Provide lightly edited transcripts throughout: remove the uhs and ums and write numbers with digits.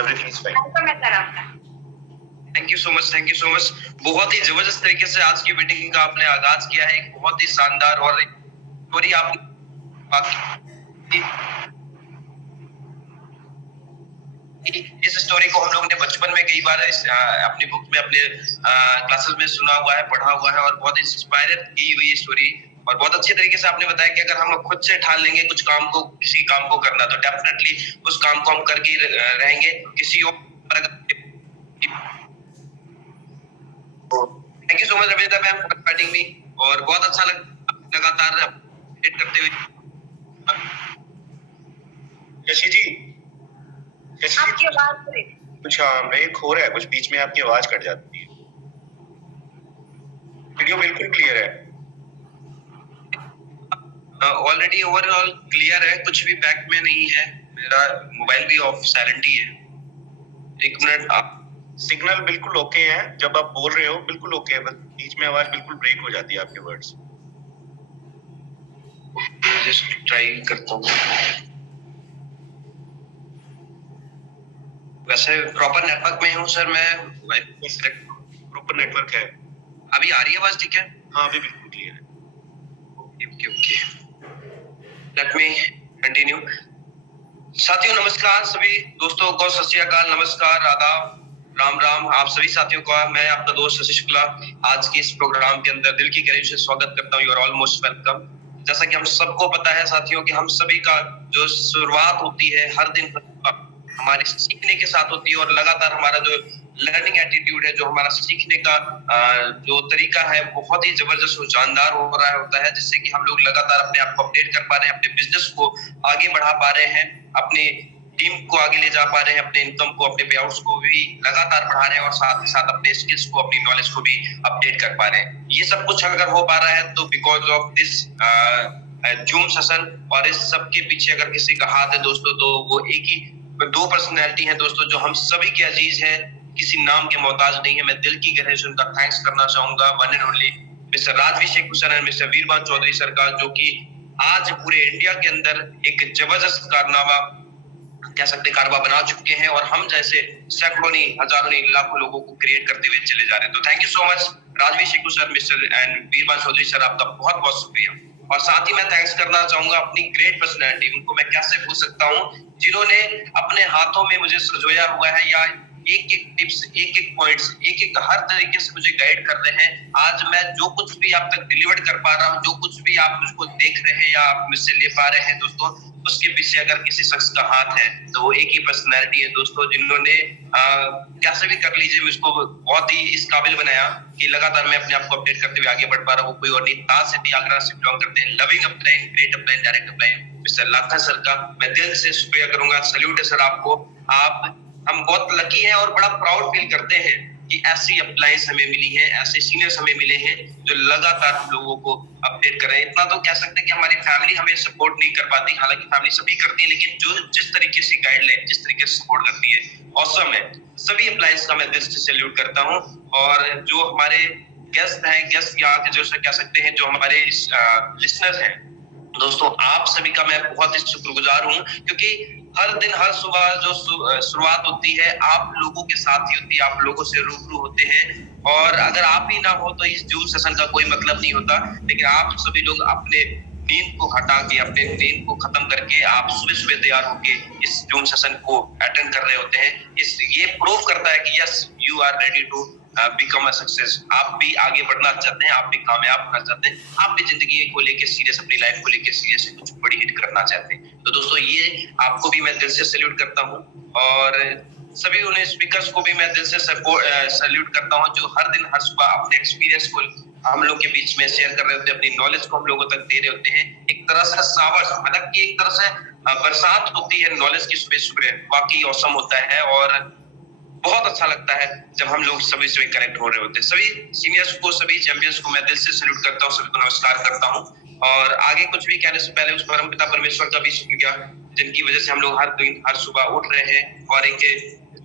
Everything is fine. Thank you so much, thank you so much. बहुत ही जबरदस्त तरीके से आज की मीटिंग का आपने आगाज किया है। एक बहुत ही शानदार और स्टोरी आपने इस स्टोरी को हम लोग ने बचपन में कई बार अपनी बुक में अपने क्लासेस में सुना हुआ है, पढ़ा हुआ है और बहुत इंस्पायर की हुई स्टोरी। और बहुत अच्छे तरीके से आपने बताया कि अगर हम खुद से ठान लेंगे कुछ काम को, किसी काम को करना, तो डेफिनेटली उस काम को हम करके रहेंगे। किसी और thank you so much Ravindra ma'am for inviting me, और बहुत अच्छा लगातार अपडेट करते हुए। शशि जी, आपकी आवाज कुछ ब्रेक हो रहा है, कुछ बीच में आपकी आवाज कट जाती है। वीडियो बिल्कुल क्लियर है, ऑलरेडी ओवरऑल क्लियर है, कुछ भी बैक में नहीं है। मेरा मोबाइल भी ऑफ साइलेंट ही है। एक मिनट, आप सिग्नल बिल्कुल ओके है, जब आप बोल रहे हो बिल्कुल ओके है, बस बीच में आवाज बिल्कुल ब्रेक हो जाती है आपके वर्ड्स। जस्ट ट्राई करता हूँ। वैसे प्रॉपर नेटवर्क में हूँ सर मैं, प्रॉपर नेटवर्क है। अभी आ रही है आवाज ठीक है? हाँ अभी बिल्कुल क्लियर है। Okay okay, let me continue. साथियों नमस्कार, सभी दोस्तों को सत श्री अकाल, नमस्कार, आदाब, राम राम। आप सभी साथियों का मैं आपका दोस्त शशि शुक्ला आज के इस प्रोग्राम के अंदर दिल की गहराई से स्वागत करता हूँ। You are almost welcome. जैसा कि हम सबको पता है साथियों कि हम सभी का जो शुरुआत होती है हर दिन हमारे सीखने के साथ होती है, और लगातार हमारा जो लर्निंग एटीट्यूड है, जो हमारा सीखने का जो तरीका है, बहुत ही जबरदस्त और जानदार हो रहा होता है, जिससे कि हम लोग लगातार अपने आप को अपडेट कर पा रहे हैं, अपने बिजनेस को आगे बढ़ा पा रहे हैं, अपने टीम को आगे ले जा पा रहे हैं, अपने इनकम को, अपने पेआउट्स को भी लगातार बढ़ा रहे हैं, और साथ ही साथ अपने स्किल्स को, अपनी नॉलेज को भी अपडेट कर पा रहे हैं। ये सब कुछ अगर हो पा रहा है तो because of this zoom session, और इस सब के पीछे अगर किसी का हाथ है दोस्तों, तो वो एक ही दो पर्सनैलिटी है दोस्तों, जो हम सभी के अजीज है, किसी नाम के मोहताज नहीं है। मैं दिल की गहराई से उनका थैंक्स करना चाहूंगा, one and only mister Rajvi Sheikh Hussain and mister Veerban Chaudhary sir का, जो कि आज पूरे इंडिया के अंदर एक जबरदस्त कारनामा कह सकते कारवा बना चुके हैं, और हम जैसे सैकड़ों नहीं, हजारों नहीं, लाखों लोगों को क्रिएट करते हुए चले जा रहे हैं। तो thank you so much Rajvi Sheikh sir, mister and Veerban Chaudhary sir, आपका बहुत बहुत शुक्रिया। और साथ ही मैं थैंक्स करना चाहूंगा अपनी ग्रेट पर्सनैलिटी, उनको मैं कैसे भूल सकता हूँ, जिन्होंने अपने हाथों में मुझे संजोया हुआ है, या एक एक टिप्स, एक एक पॉइंट्स, एक एक हर तरीके से मुझे गाइड कर रहे हैं। आज मैं जो कुछ भी आप तक डिलीवर कर पा रहा हूँ, जो कुछ भी आप मुझको देख रहे हैं या आप मुझसे ले पा रहे हैं दोस्तों, उसके पीछे अगर किसी शख्स का हाथ है तो वो एक ही पर्सनैलिटी है दोस्तों, जिन्होंने कैसे भी कर लीजिए मुझको बहुत ही इस काबिल बनाया कि लगातार मैं अपने आप को अपडेट करते हुए आगे बढ़ पा रहा हूँ। कोई और नहीं, ताज सिटी आगरा से बिलोंग करते हैं, loving upline, great upline, direct upline, mister लाथा सर का मैं दिल से शुक्रिया करूंगा। सैल्यूट है सर आपको। हम बहुत लकी हैं और बड़ा प्राउड फील करते हैं कि ऐसी अप्लाइंस हमें मिली है, ऐसे सीनियर्स हमें मिले हैं जो लगातार हम लोगों को अपडेट कर रहे हैं। इतना तो कह सकते हैं कि हमारी फैमिली हमें सपोर्ट नहीं कर पाती, हालांकि फैमिली सभी करती है, लेकिन जो जिस तरीके से गाइडलाइन, जिस तरीके से सपोर्ट करती है, ऑसम है। सभी अप्लाइंस का मैं दिल से सैल्यूट करता हूँ। और जो हमारे गेस्ट हैं, गेस्ट या जो कह सकते हैं जो हमारे लिसनर्स हैं दोस्तों, आप सभी का मैं बहुत ही शुक्रगुजार हूँ, क्योंकि हर दिन हर सुबह जो शुरुआत होती है आप लोगों के साथ ही होती है, आप लोगों से रूबरू होते हैं, और अगर आप ही ना हो तो इस जूम सेशन का कोई मतलब नहीं होता। लेकिन आप सभी लोग अपने नींद को हटा के, अपने नींद को खत्म करके आप सुबह सुबह तैयार होके इस जूम सेशन को अटेंड कर रहे होते हैं। ये प्रूव करता है कि yes, you are ready to become a success. आप भी आगे बढ़ना चाहते हैं, आप भी कामयाब होना चाहते हैं, आप भी जिंदगी को लेके सीरियस, अपनी लाइफ को लेके सीरियस कुछ बड़ी हिट करना चाहते हैं। तो दोस्तों ये आपको भी मैं दिल से सैल्यूट करता हूँ, और सभी उन्हें स्पीकर्स को भी मैं दिल से सैल्यूट करता हूँ, जो हर दिन हर सुबह अपने एक्सपीरियंस को हम लोग के बीच में शेयर कर रहे होते हैं, अपनी नॉलेज को हम लोगों तक दे रहे होते हैं। एक तरह से सावर, मतलब कि एक तरह से बरसात होती है नॉलेज की सुबह सुबह, वाकई औसम होता है, और बहुत अच्छा लगता है जब हम लोग सभी से कनेक्ट हो रहे होते हैं। सभी सीनियर्स को, सभी चैंपियंस को मैं दिल से सैल्यूट करता हूँ, सभी को नमस्कार करता हूँ। और आगे कुछ भी कहने से पहले उस परमपिता परमेश्वर का भी शुक्रिया, जिनकी वजह से हम लोग हर दिन हर सुबह उठ रहे हैं, और एक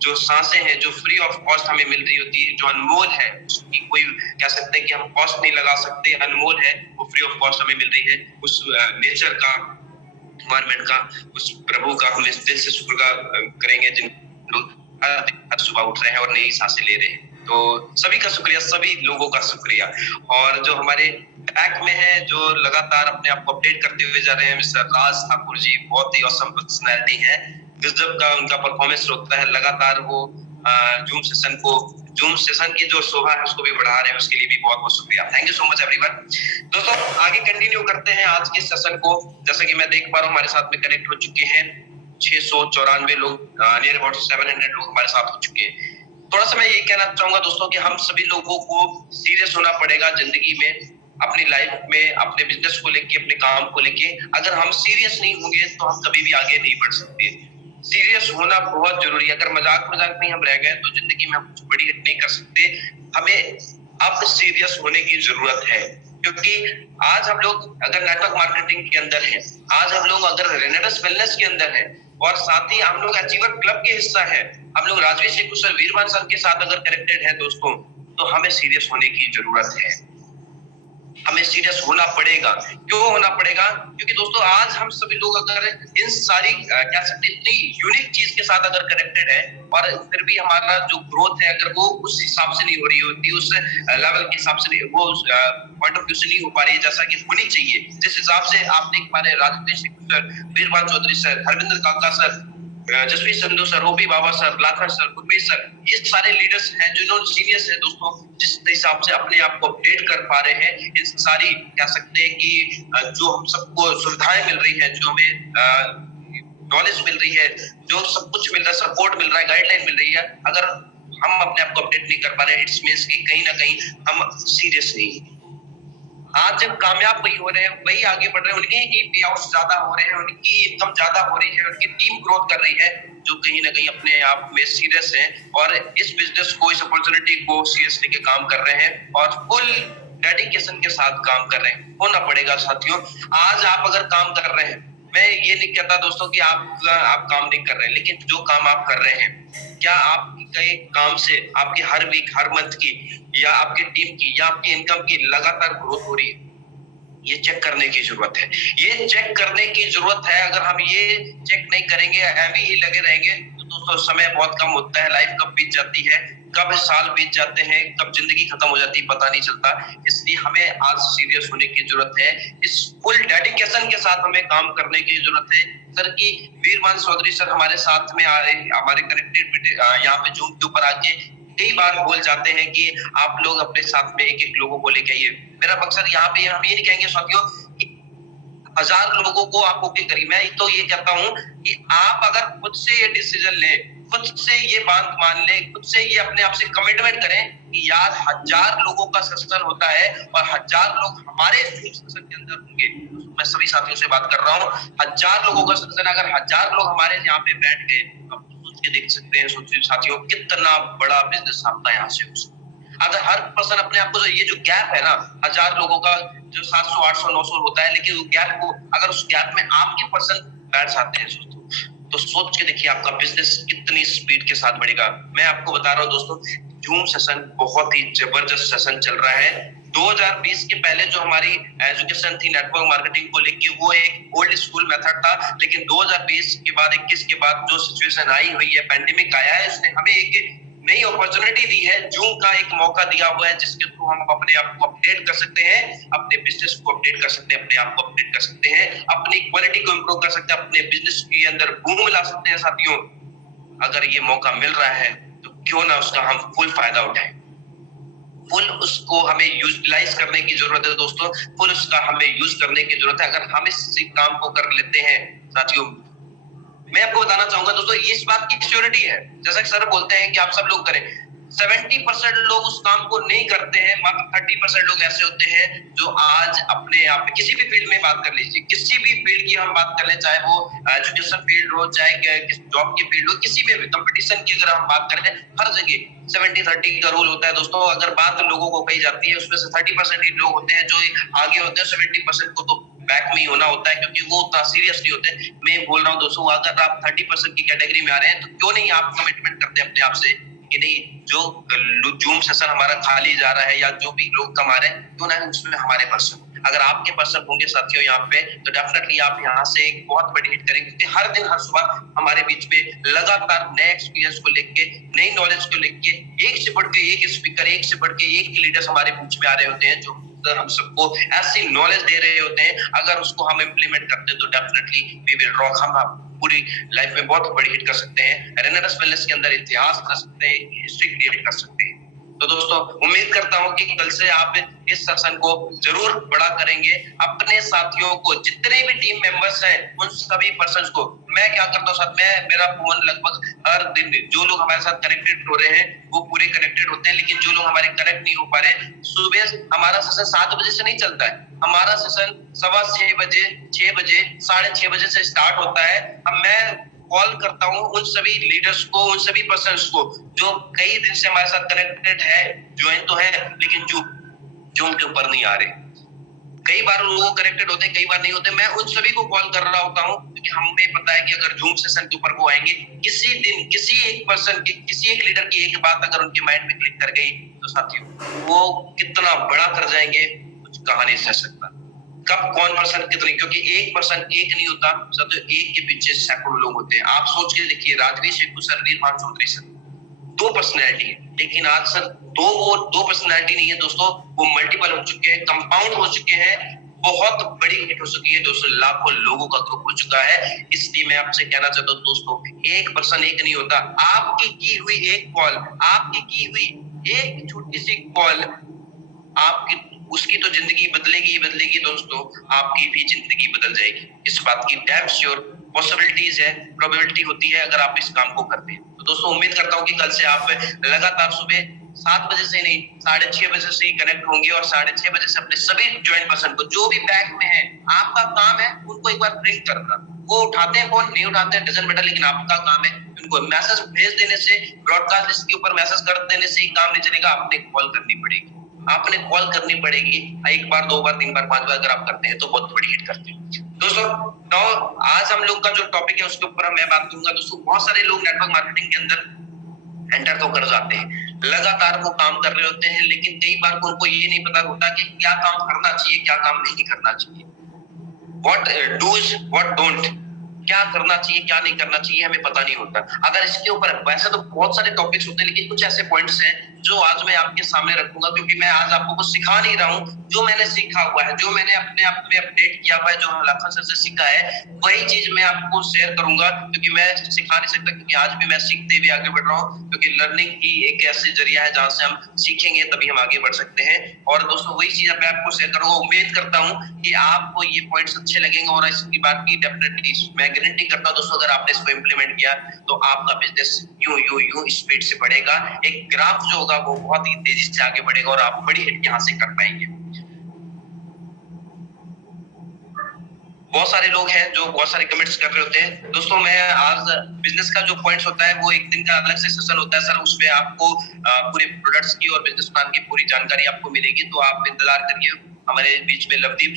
जो सांसें हैं जो फ्री ऑफ कॉस्ट हमें मिल रही होती है, जो अनमोल है, उसकी कोई कह सकते हैं कि हम कॉस्ट नहीं लगा सकते, अनमोल है, वो फ्री ऑफ कॉस्ट हमें मिल रही है। उस नेचर का, एनवायरमेंट का, उस प्रभु का हम इस दिल से शुक्र करेंगे, जिन लोग सुबह उठ रहे हैं और नई सांसें ले रहे हैं। तो सभी का शुक्रिया, सभी लोगों का शुक्रिया। और जो हमारे बैक में है, जो लगातार अपने आप को अपडेट करते हुए जा रहे हैं, मिस्टर राज ठाकुर जी, बहुत ही ऑसम पर्सनैलिटी है। गजब का उनका परफॉर्मेंस होता है, लगातार वो जूम सेशन की जो शोभा है उसको भी बढ़ा रहे हैं, उसके लिए भी बहुत बहुत शुक्रिया। Thank you so much everyone. दोस्तों आगे कंटिन्यू करते हैं आज के सेशन को। जैसा कि मैं देख पा रहा हूँ हमारे साथ में कनेक्ट हो चुके हैं 694 लोग, नियर अबाउट 700 लोग हमारे साथ हो चुके हैं। थोड़ा सा मैं ये कहना चाहूंगा दोस्तों कि हम सभी लोगों को सीरियस होना पड़ेगा जिंदगी में, अपनी लाइफ में, अपने बिजनेस को लेके, अपने काम को लेके। अगर हम सीरियस नहीं होंगे तो हम कभी भी आगे नहीं बढ़ सकते। सीरियस होना बहुत जरूरी है। अगर मजाक में हम रह गए तो जिंदगी में हम कुछ बड़ी हिट नहीं कर सकते। हमें अब सीरियस होने की जरूरत है, क्योंकि आज हम लोग अगर नेटवर्क मार्केटिंग के अंदर हैं, आज हम लोग अगर रेनेडस वेलनेस के अंदर हैं, और साथ ही हम लोग अचीवर क्लब के हिस्सा है, हम लोग राजवीर शेखू सर, वीरवान सर के साथ अगर कनेक्टेड है दोस्तों, तो हमें सीरियस होने की जरूरत है। हमें सीरियस होना पड़ेगा। क्यों होना पड़ेगा? क्योंकि दोस्तों आज हम सभी लोग अगर इन सारी क्या सकते इतनी यूनिक चीज के साथ अगर कनेक्टेड है, और फिर भी हमारा जो ग्रोथ है अगर वो उस हिसाब से नहीं हो रही होती, उस लेवल के हिसाब से नहीं, वो पॉइंट ऑफ व्यू से नहीं हो पा रही है जैसा कि होनी चाहिए, जिस हिसाब से आप देख पा रहे हैं Rajveer Shekhu sir, Veervan Chaudhary sir, Harvinder Kaka sir, Jasveer Sandhu sir, O P Baba sir, Lakhan sir, Gurmeet sir, ये सारे लीडर्स हैं जो सीनियर्स हैं दोस्तों, जिस हिसाब से अपने आप को अपडेट कर पा रहे हैं। इस सारी कह सकते हैं कि जो हम सबको सुविधाएं मिल रही है, जो हमें नॉलेज मिल रही है, जो सब कुछ मिल रहा है, सपोर्ट मिल रहा है, गाइडलाइन मिल रही है, अगर हम अपने आप को अपडेट नहीं कर पा रहे हैं, इट्स मींस कि कहीं ना कहीं हम सीरियस नहीं। आज जब कामयाब वही हो रहे हैं, वही आगे बढ़ रहे हैं, उनके ही पे आउट ज्यादा हो रहे हैं, उनकी इनकम ज्यादा हो रही है, उनकी टीम ग्रोथ कर रही है, जो कहीं ना कहीं अपने आप में सीरियस है और इस बिजनेस को, इस अपॉर्चुनिटी को सीरियस लेके काम कर रहे हैं और फुल डेडिकेशन के साथ काम कर रहे हैं। होना पड़ेगा साथियों। आज आप अगर काम कर रहे हैं, मैं ये नहीं कहता दोस्तों कि आप काम नहीं कर रहे हैं, लेकिन जो काम आप कर रहे हैं, क्या आपके काम से आपकी हर वीक, हर मंथ की, या आपकी टीम की, या आपकी इनकम की लगातार ग्रोथ हो रही है? ये चेक करने की जरूरत है। ये चेक करने की जरूरत है। अगर हम ये चेक नहीं करेंगे, एवं ही लगे रहेंगे, तो दोस्तों समय बहुत कम होता है, लाइफ कब बीत जाती है, कब साल बीत जाते हैं, कब जिंदगी खत्म हो जाती है, पता नहीं चलता। इसलिए हमें आज सीरियस होने की जरूरत है। इस फुल डेडिकेशन के साथ हमें काम करने की जरूरत है। सर की वीरवान चौधरी सर हमारे साथ में आ रहे हैं, हमारे कनेक्टेड यहाँ पे जूम के ऊपर आके कई बार बोल जाते हैं कि आप लोग अपने साथ में एक एक लोगों को लेके आइए। मेरा मकसद यहाँ पे हम ये नहीं कहेंगे साथियों कि 1000 लोगों को आप ओके करिए। मैं तो ये कहता हूँ कि आप अगर खुद से ये डिसीजन लें, खुद से ये बात मान लें, खुद से ये अपने आप से कमिटमेंट करें कि यार 1000 लोगों का सेशन होता है और 1000 लोग हमारे सेशन के अंदर होंगे। मैं सभी साथियों से बात कर रहा हूँ, 1000 लोगों का सेशन, अगर 1000 लोग हमारे यहाँ पे बैठ गए, देख सकते हैं सोचिए साथियों, कितना बड़ा बिजनेस आपका यहाँ से हो सकता है। अगर हर पर्सन अपने आप को, ये जो गैप है ना 1000 लोगों का, जो 700 800 900 होता है, लेकिन वो गैप को, अगर उस गैप में आपके पर्सन बैठ जाते हैं तो सोच के देखिए आपका बिजनेस कितनी स्पीड के साथ बढ़ेगा। मैं आपको बता रहा हूँ दोस्तों, जूम सेशन बहुत ही जबरदस्त सेशन चल रहा है। 2020 के पहले जो हमारी एजुकेशन थी नेटवर्क मार्केटिंग को लेके, वो एक ओल्ड स्कूल मेथड था, लेकिन 2020 के बाद, 21 के बाद जो सिचुएशन आई हुई है, पैंडेमिक आया है, उसने हमें एक नई अपॉर्चुनिटी दी है। जूम का एक मौका दिया हुआ है जिसके थ्रू हम अपने आप को अपडेट कर सकते हैं, अपने बिजनेस को अपडेट कर सकते हैं, अपने आप को अपडेट कर सकते हैं, अपनी क्वालिटी को इंप्रूव कर सकते हैं, अपने बिजनेस के अंदर बूम ला सकते हैं साथियों। अगर ये मौका मिल रहा है तो क्यों ना उसका हम फुल फायदा उठाएं। फुल उसको हमें यूटिलाइज करने की जरूरत है दोस्तों, फुल उसका हमें यूज करने की जरूरत है। अगर हम इस काम को कर लेते हैं साथियों, मैं आपको बताना चाहूंगा दोस्तों, ये इस बात की श्योरिटी है, जैसा कि सर बोलते हैं कि आप सब लोग करें। 70% लोग उस काम को नहीं करते हैं, मात्र 30% लोग ऐसे होते हैं जो आज अपने आप में, किसी भी फील्ड में बात कर लीजिए, किसी भी फील्ड की हम बात कर लें, चाहे वो एजुकेशन फील्ड हो, चाहे जॉब की फील्ड हो, किसी में भी कंपटीशन की अगर हम बात करें, हर जगह 70-30 का रूल होता है दोस्तों। अगर बात लोगों को कही जाती है, उसमें से 30% ही लोग होते हैं जो आगे होते हैं, 70% को तो बैक में ही होना होता है, क्योंकि वो उतना सीरियस नहीं होते। मैं बोल रहा हूँ दोस्तों, अगर आप 30% की कैटेगरी में आ रहे हैं, तो क्यों नहीं आप कमिटमेंट करते हैं अपने आप से कि नहीं, जो जूम सेशन हमारा खाली जा रहा है या जो भी लोग कमा रहे हैं, क्यों ना उसमें हमारे पर्सन। अगर आपके पर्सन होंगे साथियों यहाँ पे, तो डेफिनेटली आप यहाँ से एक बहुत बड़ी हिट करेंगे, क्योंकि हर दिन हर सुबह हमारे बीच में लगातार नए एक्सपीरियंस को लेके, नई नॉलेज को लेके एक से बढ़ के एक स्पीकर, एक से बढ़ के एक लीडर्स हमारे बीच में आ रहे होते हैं, जो हम सबको ऐसी नॉलेज दे रहे होते हैं। अगर उसको हम इम्प्लीमेंट करते हैं तो डेफिनेटली वी विल रॉक, हम पूरी लाइफ में बहुत बड़ी हिट कर सकते हैं, रेनेसांस वेलनेस के अंदर इतिहास कर सकते हैं, हिस्ट्री क्रिएट कर सकते हैं। तो दोस्तों उम्मीद करता हूं कि कल से आप इस सेशन को जरूर बड़ा करेंगे। अपने साथियों को, जितने भी टीम मेंबर्स हैं, उन सभी पर्सन्स को, मैं क्या करता हूँ साथ में, मेरा फोन लगभग हर दिन, जो लोग हमारे साथ कनेक्टेड हो रहे हैं वो पूरे कनेक्टेड होते हैं, लेकिन जो लोग हमारे कनेक्ट नहीं हो पा रहे, सुबह हमारा सेशन 7 बजे से नहीं चलता है, हमारा सेशन 6:15 बजे, 6 बजे, 6:30 बजे से स्टार्ट होता है। अब मैं कॉल करता हूँ उन सभी लीडर्स को, उन सभी पर्सन्स को जो कई दिन से हमारे साथ कनेक्टेड है, ज्वाइन तो है, लेकिन जो जूम के ऊपर नहीं आ रहे। कई बार वो कनेक्टेड होते हैं, कई बार नहीं होते। मैं उन सभी को कॉल कर रहा होता हूँ, क्योंकि हमें पता है कि अगर जूम सेशन के ऊपर वो आएंगे, किसी दिन किसी एक पर्सन की, किसी एक लीडर की एक बात अगर उनके माइंड में क्लिक कर गई, तो साथियों वो कितना बड़ा कर जाएंगे, कुछ कहा नहीं जा सकता। कब कौन पर्सन कितने, क्योंकि एक पर्सन एक नहीं होता, सब एक के पीछे सैकड़ों लोग होते हैं। आप सोच के देखिए, Rajveer Shekhu sir, Veerman Chaudhary sir, 2 personality है, लेकिन आज सर दो पर्सनैलिटी नहीं है दोस्तों, वो मल्टीपल हो चुके हैं, कंपाउंड हो चुके हैं, बहुत बड़ी हिट हो चुकी है दोस्तों, लाखों लोगों का ग्रुप हो चुका है। इसलिए मैं आपसे कहना चाहता हूँ दोस्तों, एक पर्सन एक नहीं होता। आपकी की हुई एक कॉल, आपकी की हुई एक छोटी सी कॉल, आपकी उसकी तो जिंदगी बदलेगी ही बदलेगी दोस्तों, आपकी भी जिंदगी बदल जाएगी। इस बात की डैम श्योर पॉसिबिलिटीज है, प्रोबेबिलिटी होती है अगर आप इस काम को करते हैं। तो दोस्तों उम्मीद करता हूँ कि कल से आप लगातार सुबह 7 बजे से नहीं, 6:30 बजे से ही कनेक्ट होंगे, और 6:30 बजे से अपने सभी ज्वाइन पर्सन को, जो भी बैक में है, आपका काम है उनको एक बार रिंग करना। वो उठाते हैं फोन, नहीं उठाते हैं, डजंट मैटर, लेकिन आपका काम है उनको मैसेज भेज देने से, ब्रॉडकास्ट लिस्ट के ऊपर मैसेज कर देने से ही काम नहीं चलेगा। आपने कॉल करनी पड़ेगी, आपने कॉल करनी पड़ेगी, 1 बार, 2 बार, 3 बार, 5 बार अगर आप करते हैं तो बहुत बड़ी हिट करते हैं। दोस्तों तो आज हम लोग का जो टॉपिक है उसके ऊपर मैं बात करूंगा। दोस्तों बहुत सारे लोग नेटवर्क मार्केटिंग के अंदर एंटर तो कर जाते हैं, लगातार वो काम कर रहे होते हैं, लेकिन कई बार उनको ये नहीं पता होता कि क्या काम करना चाहिए, क्या काम नहीं करना चाहिए, व्हाट डूज व्हाट डोंट, क्या करना चाहिए क्या नहीं करना चाहिए, हमें पता नहीं होता। अगर इसके ऊपर, वैसे तो बहुत सारे टॉपिक्स होते हैं, लेकिन कुछ ऐसे पॉइंट्स हैं जो आज मैं आपके सामने रखूंगा, क्योंकि मैं आज आपको कुछ सिखा नहीं रहा हूँ, जो मैंने सीखा हुआ है, जो मैंने अपने आप में अपडेट किया हुआ है, जो लखन सर से सीखा है, वही चीज मैं आपको शेयर करूंगा, क्योंकि मैं सिखा नहीं सकता, क्योंकि आज भी मैं सीखते हुए आगे बढ़ रहा हूँ, क्योंकि लर्निंग ही एक ऐसी जरिया है जहां से हम सीखेंगे तभी हम आगे बढ़ सकते हैं। और दोस्तों वही चीज मैं आपको शेयर करूंगा। उम्मीद करता हूँ कि आपको ये पॉइंट्स अच्छे लगेंगे, और इसकी बात की डेफिनेटली मैं गारंटी करता हूँ दोस्तों, अगर आपने इसको इम्प्लीमेंट किया तो आपका बिजनेस यूं स्पीड से बढ़ेगा, एक ग्राफ जो होगा वो बहुत ही तेजी से आगे बढ़ेगा, और आप बड़ी हिट यहाँ से कर पाएंगे। बहुत सारे लोग हैं जो बहुत सारे कमेंट्स कर रहे होते हैं। दोस्तों मैं आज बिजनेस का जो पॉइंट्स होता है वो एक दिन का अलग से सेशन होता है सर, उसमें आपको पूरे प्रोडक्ट्स की और बिजनेस प्लान की पूरी जानकारी आपको मिलेगी, तो आप इंतजार करिए। हमारे बीच में लवदीप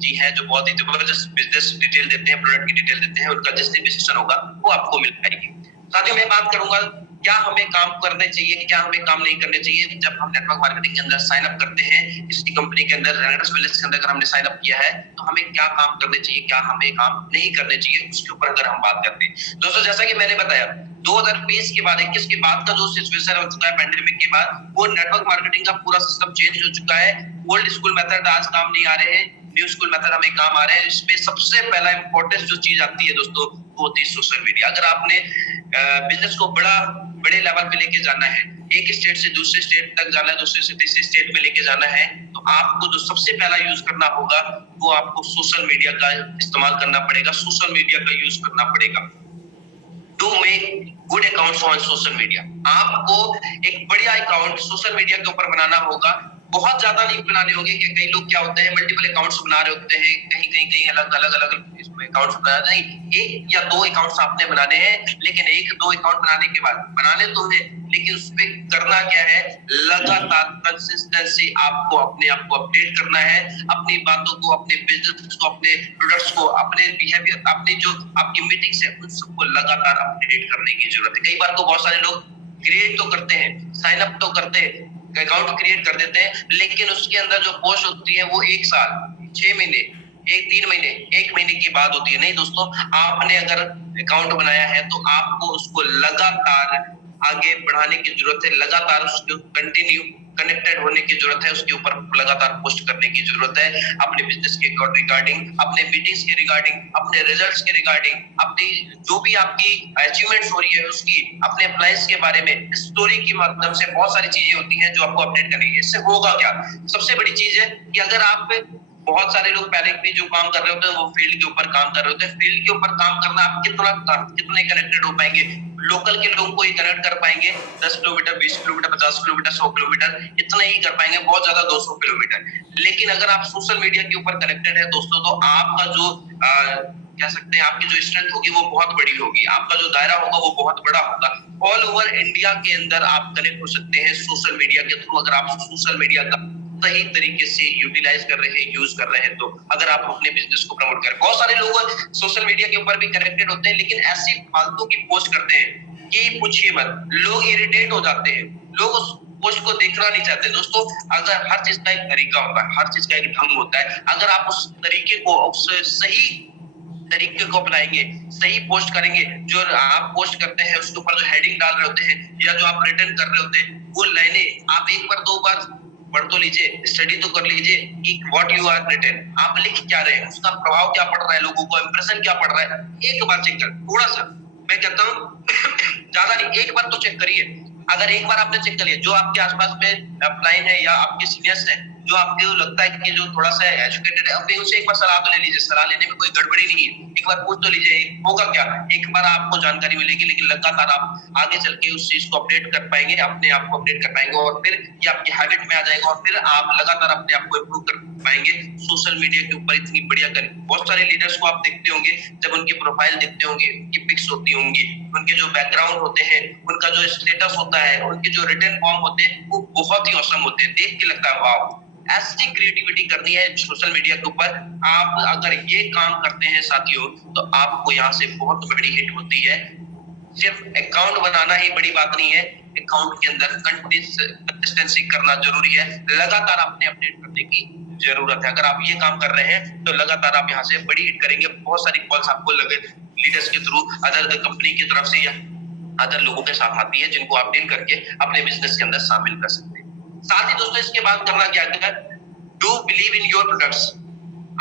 जी हैं जो बहुत ही जबरदस्त बिजनेस डिटेल देते हैं, प्रोडक्ट की डिटेल देते हैं, उनका जिस दिन भी सेशन होगा वो आपको मिल पाएगी। साथ ही मैं बात करूंगा क्या हमें काम करने चाहिए, क्या हमें काम नहीं करने चाहिए। जब हम नेटवर्क मार्केटिंग के अंदर साइन अप करते हैं, किसी कंपनी के अंदर, रेनेसांस वेलनेस के अंदर अगर हमने साइन अप किया है, तो हमें क्या काम करने चाहिए, क्या हमें काम नहीं करने चाहिए, उसके ऊपर अगर हम बात करते हैं। दोस्तों जैसा कि मैंने बताया, 2020 के बाद, 21 के बाद का जो सिचुएशन हो चुका है पैंडेमिक के बाद, वो नेटवर्क मार्केटिंग का पूरा सिस्टम चेंज हो चुका है। ओल्ड स्कूल मेथड आज काम नहीं आ रहे हैं, न्यू स्कूल मेथड हमें काम आ रहे हैं। इसमें सबसे पहला इंपॉर्टेंट जो चीज आती है दोस्तों, वो होती है सोशल मीडिया। अगर आपने बिजनेस को बड़े लेवल पे लेके जाना है, एक स्टेट से दूसरे स्टेट तक जाना है, दूसरे से तीसरे स्टेट में लेके जाना है, तो आपको जो सबसे पहला यूज करना होगा वो आपको सोशल मीडिया का इस्तेमाल करना पड़ेगा, सोशल मीडिया का यूज करना पड़ेगा। To make good accounts on social media, आपको एक बढ़िया अकाउंट सोशल मीडिया के ऊपर बनाना होगा। बहुत ज्यादा नहीं बनाने होंगे, कि कई लोग क्या होते हैं मल्टीपल अकाउंट्स बना रहे होते हैं, कहीं अलग अलग इसमें अकाउंट्स बना रहे हैं। 1 या 2 अकाउंट्स आपने बनाने हैं, लेकिन 1-2 अकाउंट बनाने के बाद, बनाने तो है, लेकिन उसपे करना क्या है, लगातार कंसिस्टेंसी, आपको अपने आप को अपडेट करना है, अपनी बातों को, अपने बिजनेस को, अपने प्रोडक्ट्स को, अपने बिहेवियर, अपनी जो आपकी मीटिंग्स है उन सबको लगातार अपडेट करने की जरूरत है। कई बार तो बहुत सारे लोग क्रिएट तो करते हैं, साइन अप तो करते हैं, अकाउंट क्रिएट कर देते हैं, लेकिन उसके अंदर जो पोस्ट होती है वो 1 साल 6 महीने, 3 महीने, 1 महीने की बात होती है। नहीं दोस्तों, आपने अगर अकाउंट बनाया है तो आपको उसको लगातार आगे बढ़ाने की जरूरत है, लगातार उसके कंटिन्यू कनेक्टेड होने की जरूरत है, उसके ऊपर लगातार पोस्ट करने की जरूरत है, अपने बिजनेस के रिगार्डिंग, अपने मीटिंग्स के रिगार्डिंग, अपने रिजल्ट्स के रिगार्डिंग, अपनी जो भी आपकी अचीवमेंट्स हो रही है उसकी, अपने एम्प्लॉइज के बारे में स्टोरी के माध्यम से बहुत सारी चीजें होती हैं जो आपको अपडेट करनी है। इससे होगा क्या? सबसे बड़ी चीज है कि अगर आप, बहुत सारे लोग पहले भी जो काम कर रहे होते हैं वो फील्ड के ऊपर काम कर रहे होते हैं। फील्ड के ऊपर काम करना, आप कितने कनेक्टेड हो पाएंगे? लोकल के लोगों को ही कनेक्ट कर पाएंगे 10 किलोमीटर, 20 किलोमीटर, 50 किलोमीटर, 100 किलोमीटर, इतना ही कर पाएंगे, बहुत ज्यादा 200 किलोमीटर। लेकिन अगर आप सोशल मीडिया के ऊपर कनेक्टेड है दोस्तों, तो आपका जो कह सकते हैं आपकी जो स्ट्रेंथ होगी वो बहुत बड़ी होगी, आपका जो दायरा होगा वो बहुत बड़ा होगा। ऑल ओवर इंडिया के अंदर आप कनेक्ट हो सकते हैं सोशल मीडिया के थ्रू, अगर आप सोशल मीडिया का सही तरीके से यूटिलाइज कर रहे हैं, यूज कर रहे हैं, तो अगर आप अपने बिजनेस को प्रमोट करें। बहुत सारे लोग सोशल मीडिया के ऊपर भी कनेक्टेड होते हैं, लेकिन ऐसी फालतू की पोस्ट करते हैं कि पूछिए मत, लोग इरिटेट हो जाते हैं, लोग उस पोस्ट को देखना नहीं चाहते। दोस्तों, अगर हर चीज का एक तरीका होता है, हर चीज का एक ढंग होता है, अगर आप उस तरीके को, उस सही तरीके को अपनाएंगे, सही पोस्ट करेंगे, जो आप पोस्ट करते हैं उसके ऊपर जो हेडिंग डाल रहे होते हैं या जो आप रिटर्न कर रहे होते हैं, वो लाइनें आप एक बार 2 बार पढ़ तो लीजिए, स्टडी तो कर लीजिए कि व्हाट यू आर रिटन, आप लिख क्या रहे हैं, उसका प्रभाव क्या पड़ रहा है, लोगों को इंप्रेशन क्या पड़ रहा है। एक बार चेक कर, थोड़ा सा, मैं कहता हूँ ज्यादा नहीं, एक बार तो चेक करिए। अगर एक बार आपने चेक कर लिया, जो आपके आसपास में अपलाइन है या आपके सीनियर्स है, जो आपको लगता है कि जो थोड़ा सा एजुकेटेड है, अपने उनसे एक बार सलाह तो ले लीजिए। सलाह लेने में कोई गड़बड़ी नहीं है, एक बार पूछ तो लीजिए। होगा क्या, एक बार आपको जानकारी मिलेगी, लेकिन लगातार आप आगे चल के उस चीज को अपडेट कर पाएंगे, अपने आप को अपडेट कर पाएंगे, और फिर ये आपकी हैबिट में आ जाएगा, और फिर आप लगातार अपने आप को इम्प्रूव कर पाएंगे। सोशल मीडिया के ऊपर इतनी बढ़िया कर, बहुत सारे लीडर्स को आप देखते होंगे, जब उनकी प्रोफाइल देखते होंगे, उनकी पिक्स होती होंगी, उनके जो बैकग्राउंड होते हैं, उनका जो स्टेटस होता है, उनके जो रिटर्न फॉर्म होते हैं, वो बहुत ही औसम होते हैं, देख के लगता है वाह। ऐसी क्रिएटिविटी करनी है सोशल मीडिया के ऊपर। आप अगर ये काम करते हैं साथियों, तो आपको यहाँ से बहुत बड़ी हिट होती है। सिर्फ अकाउंट बनाना ही बड़ी बात नहीं है, अकाउंट के अंदर कंसिस्टेंसी करना जरूरी है, लगातार आपने अपडेट करने की जरूरत है। अगर आप ये काम कर रहे हैं तो लगातार आप यहाँ से बड़ी हिट करेंगे। बहुत सारी कॉल्स आपको लगे लीडर्स के थ्रू, अदर कंपनी की तरफ से या अदर लोगों के साथ आती है, जिनको आप डील करके अपने बिजनेस के अंदर शामिल कर सकते हैं। साथ ही दोस्तों, इसके बाद करना क्या है, do believe in your products.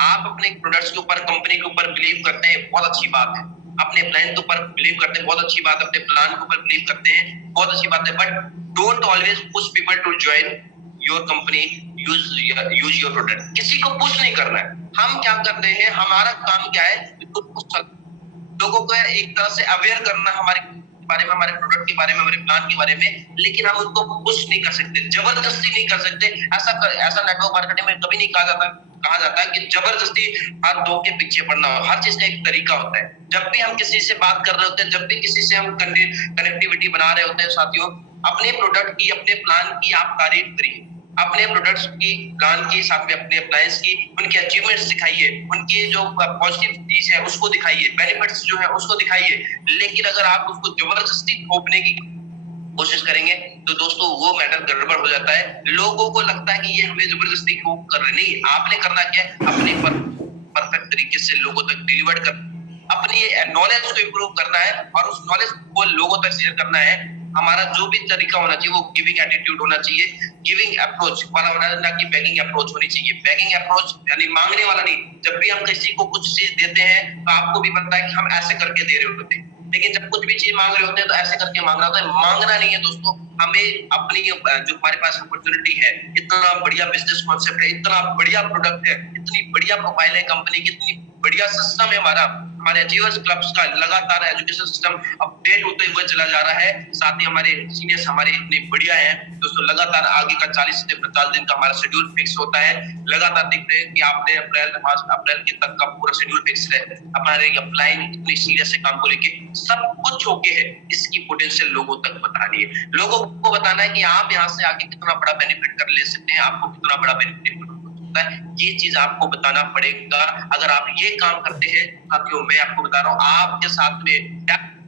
आप अपने प्रोडक्ट्स के ऊपर, कंपनी के ऊपर बिलीव करते हैं, बहुत अच्छी बात है। अपने प्लान के ऊपर बिलीव करते हैं, बहुत अच्छी बात है। अपने प्लान के ऊपर बिलीव करते हैं, बहुत अच्छी बात है। But don't always push people to join your company, use your product. किसी को पुश नहीं करना है। हम क्या करते हैं, हमारा काम क्या है, लोगों को एक तरह से अवेयर करना हमारे बारे में, हमारे प्रोडक्ट के बारे में, हमारे प्लान के बारे में, लेकिन हम उनको पुश नहीं कर सकते, जबरदस्ती नहीं कर सकते। ऐसा नेटवर्क मार्केटिंग में कभी नहीं कहा जाता है कि जबरदस्ती हाथ धो के पीछे पड़ना हो। हर चीज का एक तरीका होता है। जब भी हम किसी से बात कर रहे होते हैं, जब भी किसी से हम कनेक्टिविटी बना रहे होते हैं साथियों, अपने प्रोडक्ट की, अपने प्लान की आप तारीफ करिए, अपने प्रोडक्ट्स की, प्लान की, साथ में अपने अप्लायंस की, उनके अचीवमेंट्स दिखाइए, उनकी जो पॉजिटिव चीज है उसको दिखाइए, बेनिफिट्स जो है उसको दिखाइए। लेकिन अगर आप उसको जबरदस्ती थोपने की कोशिश करेंगे तो दोस्तों वो मैटर गड़बड़ हो जाता है। लोगों को लगता है कि ये हमें जबरदस्ती क्यों कर रहे, नहीं, आपने करना क्या है, अपने परफेक्ट तरीके से लोगों तक डिलीवर कर, अपनी नॉलेज को इंप्रूव करना है और उस नॉलेज को लोगों तक शेयर करना है। हमारा जो भी तरीका होना चाहिए वो गिविंग एटीट्यूड होना चाहिए, गिविंग अप्रोच वाला होना, ना कि बेगिंग अप्रोच होनी चाहिए। बेगिंग अप्रोच यानी मांगने वाला नहीं। जब भी हम किसी को कुछ चीज देते हैं तो आपको भी पता है कि हम ऐसे करके दे रहे होते हैं, लेकिन जब कुछ भी चीज मांग रहे होते हैं तो ऐसे करके मांगना होता है। मांगना नहीं है दोस्तों, हमें अपनी जो हमारे पास अपॉर्चुनिटी है, इतना बढ़िया बिजनेस कॉन्सेप्ट है, इतना बढ़िया प्रोडक्ट है, इतनी बढ़िया प्रोफाइल है कंपनी की, इतनी बढ़िया सिस्टम है हमारा, हमारे अचीवर्स क्लब्स का लगातार एजुकेशन सिस्टम अपडेट होते हुए चला जा रहा है। साथ ही हमारे सीनियर्स हमारे इतने बढ़िया हैं दोस्तों, लगातार आगे का 40 से 50 दिन का हमारा शेड्यूल फिक्स होता है। लगातार देखते हैं कि आपने अप्रैल के तक का पूरा शेड्यूल फिक्स है। हमारे अपलाइन इतनी सीरियस है काम को लेके, सब कुछ ओके है। इसकी पोटेंशियल लोगों तक बतानी है, लोगों को बताना है कि आप यहाँ से आगे कितना बड़ा बेनिफिट कर ले सकते हैं, आपको कितना बड़ा बेनिफिट होता है, ये चीज आपको बताना पड़ेगा। अगर आप ये काम करते हैं साथियों, मैं आपको बता रहा हूँ, आपके साथ में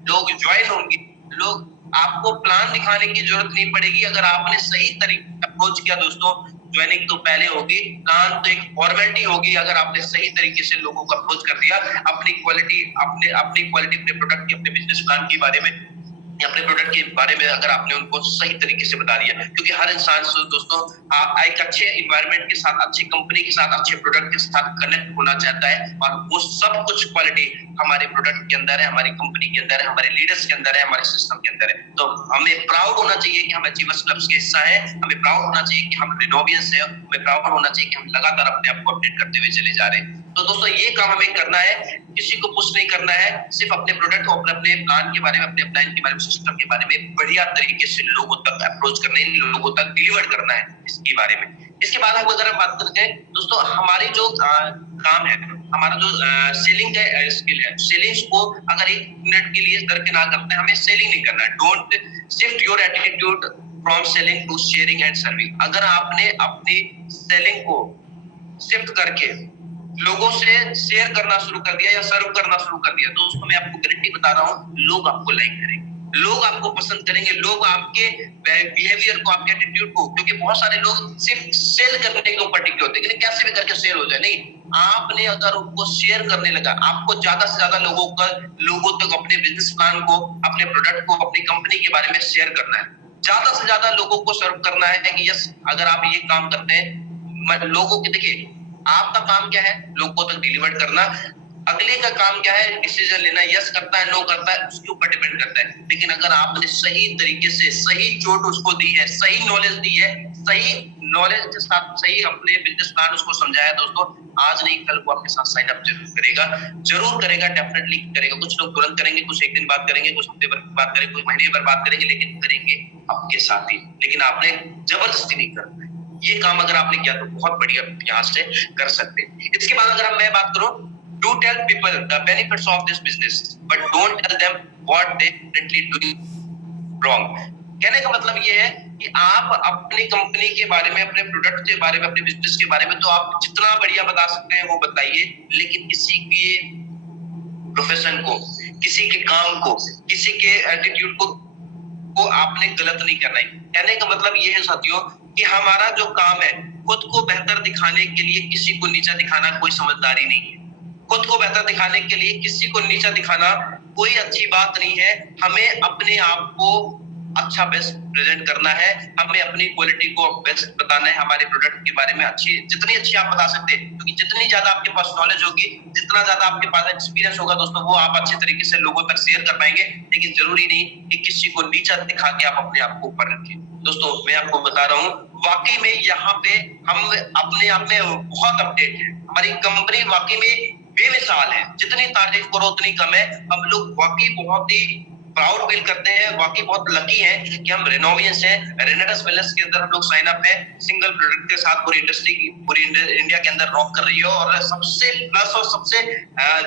लोग ज्वाइन होंगे, लोग, आपको प्लान दिखाने की जरूरत नहीं पड़ेगी। अगर आपने सही तरीके अप्रोच किया दोस्तों, ज्वाइनिंग तो पहले होगी, प्लान तो एक फॉर्मेलिटी होगी अगर आपने सही तरीके से लोगों को अप्रोच कर दिया अपनी क्वालिटी, अपने प्रोडक्ट की, अपने बिजनेस प्लान के बारे में या अपने प्रोडक्ट के बारे में अगर आपने उनको सही तरीके से बता दिया। क्योंकि हर इंसान दोस्तों एक अच्छे इन्वायरमेंट के साथ, अच्छी कंपनी के साथ, अच्छे प्रोडक्ट के साथ कनेक्ट होना चाहता है, और वो सब कुछ क्वालिटी हमारे प्रोडक्ट के अंदर है, हमारी कंपनी के अंदर है, हमारे लीडर्स के अंदर है, हमारे सिस्टम के अंदर है। तो हमें प्राउड होना चाहिए कि हम अचीवर्स क्लब्स के हिस्सा है, हमें प्राउड होना चाहिए कि हम रिनोवियंस है, हमें प्राउड होना चाहिए कि हम लगातार अपने आप को अपडेट करते हुए चले जा रहे हैं। तो दोस्तों ये काम हमें करना है, किसी को पुश नहीं करना है, सिर्फ अपने प्रोडक्ट को, अपने प्लान के बारे में, अपने प्लान के बारे में, सिस्टम के बारे में बढ़िया तरीके से लोगों तक अप्रोच करना है, लोगों तक डिलीवर करना है इसके बारे में। इसके बाद अगर हम बात करते हैं दोस्तों, हमारी जो काम है, हमारा जो सेलिंग का स्किल है, सेलिंग्स को अगर 1 मिनट के लिए दरकिनार करते हैं, हमें सेलिंग नहीं करना है। Don't shift your attitude from selling to sharing and serving. अगर आपने अपनी सेलिंग को शिफ्ट करके लोगों से शेयर करना शुरू कर दिया या सर्व करना शुरू कर दिया, दोस्तों मैं आपको गारंटी बता रहा हूँ, लोग आपको लाइक करेंगे, लोग आपको पसंद करेंगे, लोग आपके बिहेवियर को, आपके एटीट्यूड को, क्योंकि बहुत सारे लोग सिर्फ सेल करने के ऊपर टिके होते हैं कि कैसे भी करके सेल हो जाए। नहीं, आपने अगर उनको शेयर करने लगा, आपको ज्यादा से ज्यादा लोगों तक अपने बिजनेस प्लान को, अपने प्रोडक्ट को, अपनी कंपनी के बारे में शेयर करना है, ज्यादा से ज्यादा लोगों को सर्व करना है कि यस, अगर आप ये काम करते हैं, लोगों के, देखिए आपका काम क्या है, लोगों तक डिलीवर करना, अगले का काम क्या है, डिसीजन लेना, यस करता है, नो करता है, उसके ऊपर डिपेंड करता है। लेकिन अगर आपने सही तरीके से सही चोट उसको दी है, सही नॉलेज दी है, सही नॉलेज के साथ सही अपने बिजनेस प्लान उसको समझाया, दोस्तों आज नहीं कल वो आपके साथ साइन अप जरूर करेगा, डेफिनेटली करेगा। कुछ लोग तुरंत करेंगे, कुछ एक दिन बाद करेंगे, कुछ हफ्ते भर बात करेंगे, कुछ महीने भर बात करेंगे, लेकिन करेंगे आपके साथ ही। लेकिन आपने जबरदस्ती नहीं करना है, ये काम अगर आपने किया तो बहुत बढ़िया यहाँ से कर सकते हैं। इसके बाद अगर मैं बात करूं, do tell people the benefits of this business but don't tell them what they currently doing wrong। कहने का मतलब ये है कि आप अपनी कंपनी के बारे में, अपने प्रोडक्ट के बारे में, अपने बिजनेस के बारे में तो आप जितना बढ़िया बता सकते हैं वो बताइए, लेकिन किसी के प्रोफेशन को, किसी के काम को, किसी के एटीट्यूड को आपने गलत नहीं करना है। कहने का मतलब ये है साथियों कि हमारा जो काम है, खुद को बेहतर दिखाने के लिए किसी को नीचा दिखाना कोई समझदारी नहीं है। खुद को बेहतर दिखाने के लिए किसी को नीचा दिखाना कोई अच्छी बात नहीं है। हमें अपने आप को अच्छा बेस्ट प्रेजेंट करना है, हमें अपनी क्वालिटी को बेस्ट बताना है, हमारे प्रोडक्ट के बारे में जितनी अच्छी आप बता सकते हैं, क्योंकि जितनी ज्यादा आपके पास नॉलेज होगी, जितना ज्यादा आपके पास एक्सपीरियंस होगा दोस्तों, वो आप अच्छे तरीके से लोगों तक शेयर कर पाएंगे। लेकिन जरूरी नहीं कि किसी को नीचा दिखा के आप अपने आप को ऊपर रखें। दोस्तों मैं आपको बता रहा हूँ, वाकई में यहाँ पे हम अपने आप में बहुत अपडेट है, हमारी कंपनी वाकई में बेमिसाल है, जितनी तारीफ करो उतनी कम है। हम लोग वाकई बहुत ही प्राउड फील करते हैं, वाकई बहुत लकी हैं कि हम रेनोवियंस हैं, रेनेडस वेलनेस के अंदर हम लोग साइन अप है, सिंगल प्रोडक्ट के साथ पूरी इंडस्ट्री की, पूरी इंडिया के अंदर रॉक कर रही है। और सबसे प्लस और सबसे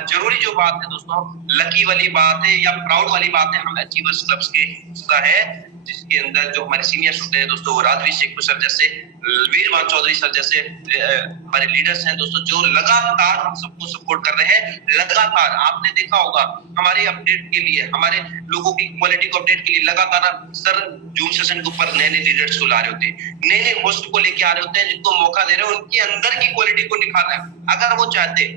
जरूरी जो बात है दोस्तों, लकी वाली बात है या प्राउड वाली बात है, हम अचीवर्स क्लब्स के हिस्सा है, जिसके अंदर जो हमारे सीनियर्स होते हैं दोस्तों, राजवीर शेख सर जैसे, वीरवान चौधरी सर जैसे हमारे लीडर्स हैं दोस्तों, जो लगातार हम सबको सपोर्ट कर रहे हैं। लगातार आपने देखा होगा हमारे अपडेट के लिए, हमारे लोगों की क्वालिटी को अपडेट के लिए लगातार सर जूम सेशन के ऊपर नए नए लीडर्स को ला रहे होते हैं, नए नए होस्ट को लेके आ रहे होते हैं, जिनको मौका दे रहे हैं उनके अंदर की क्वालिटी को निखारना है। अगर वो चाहते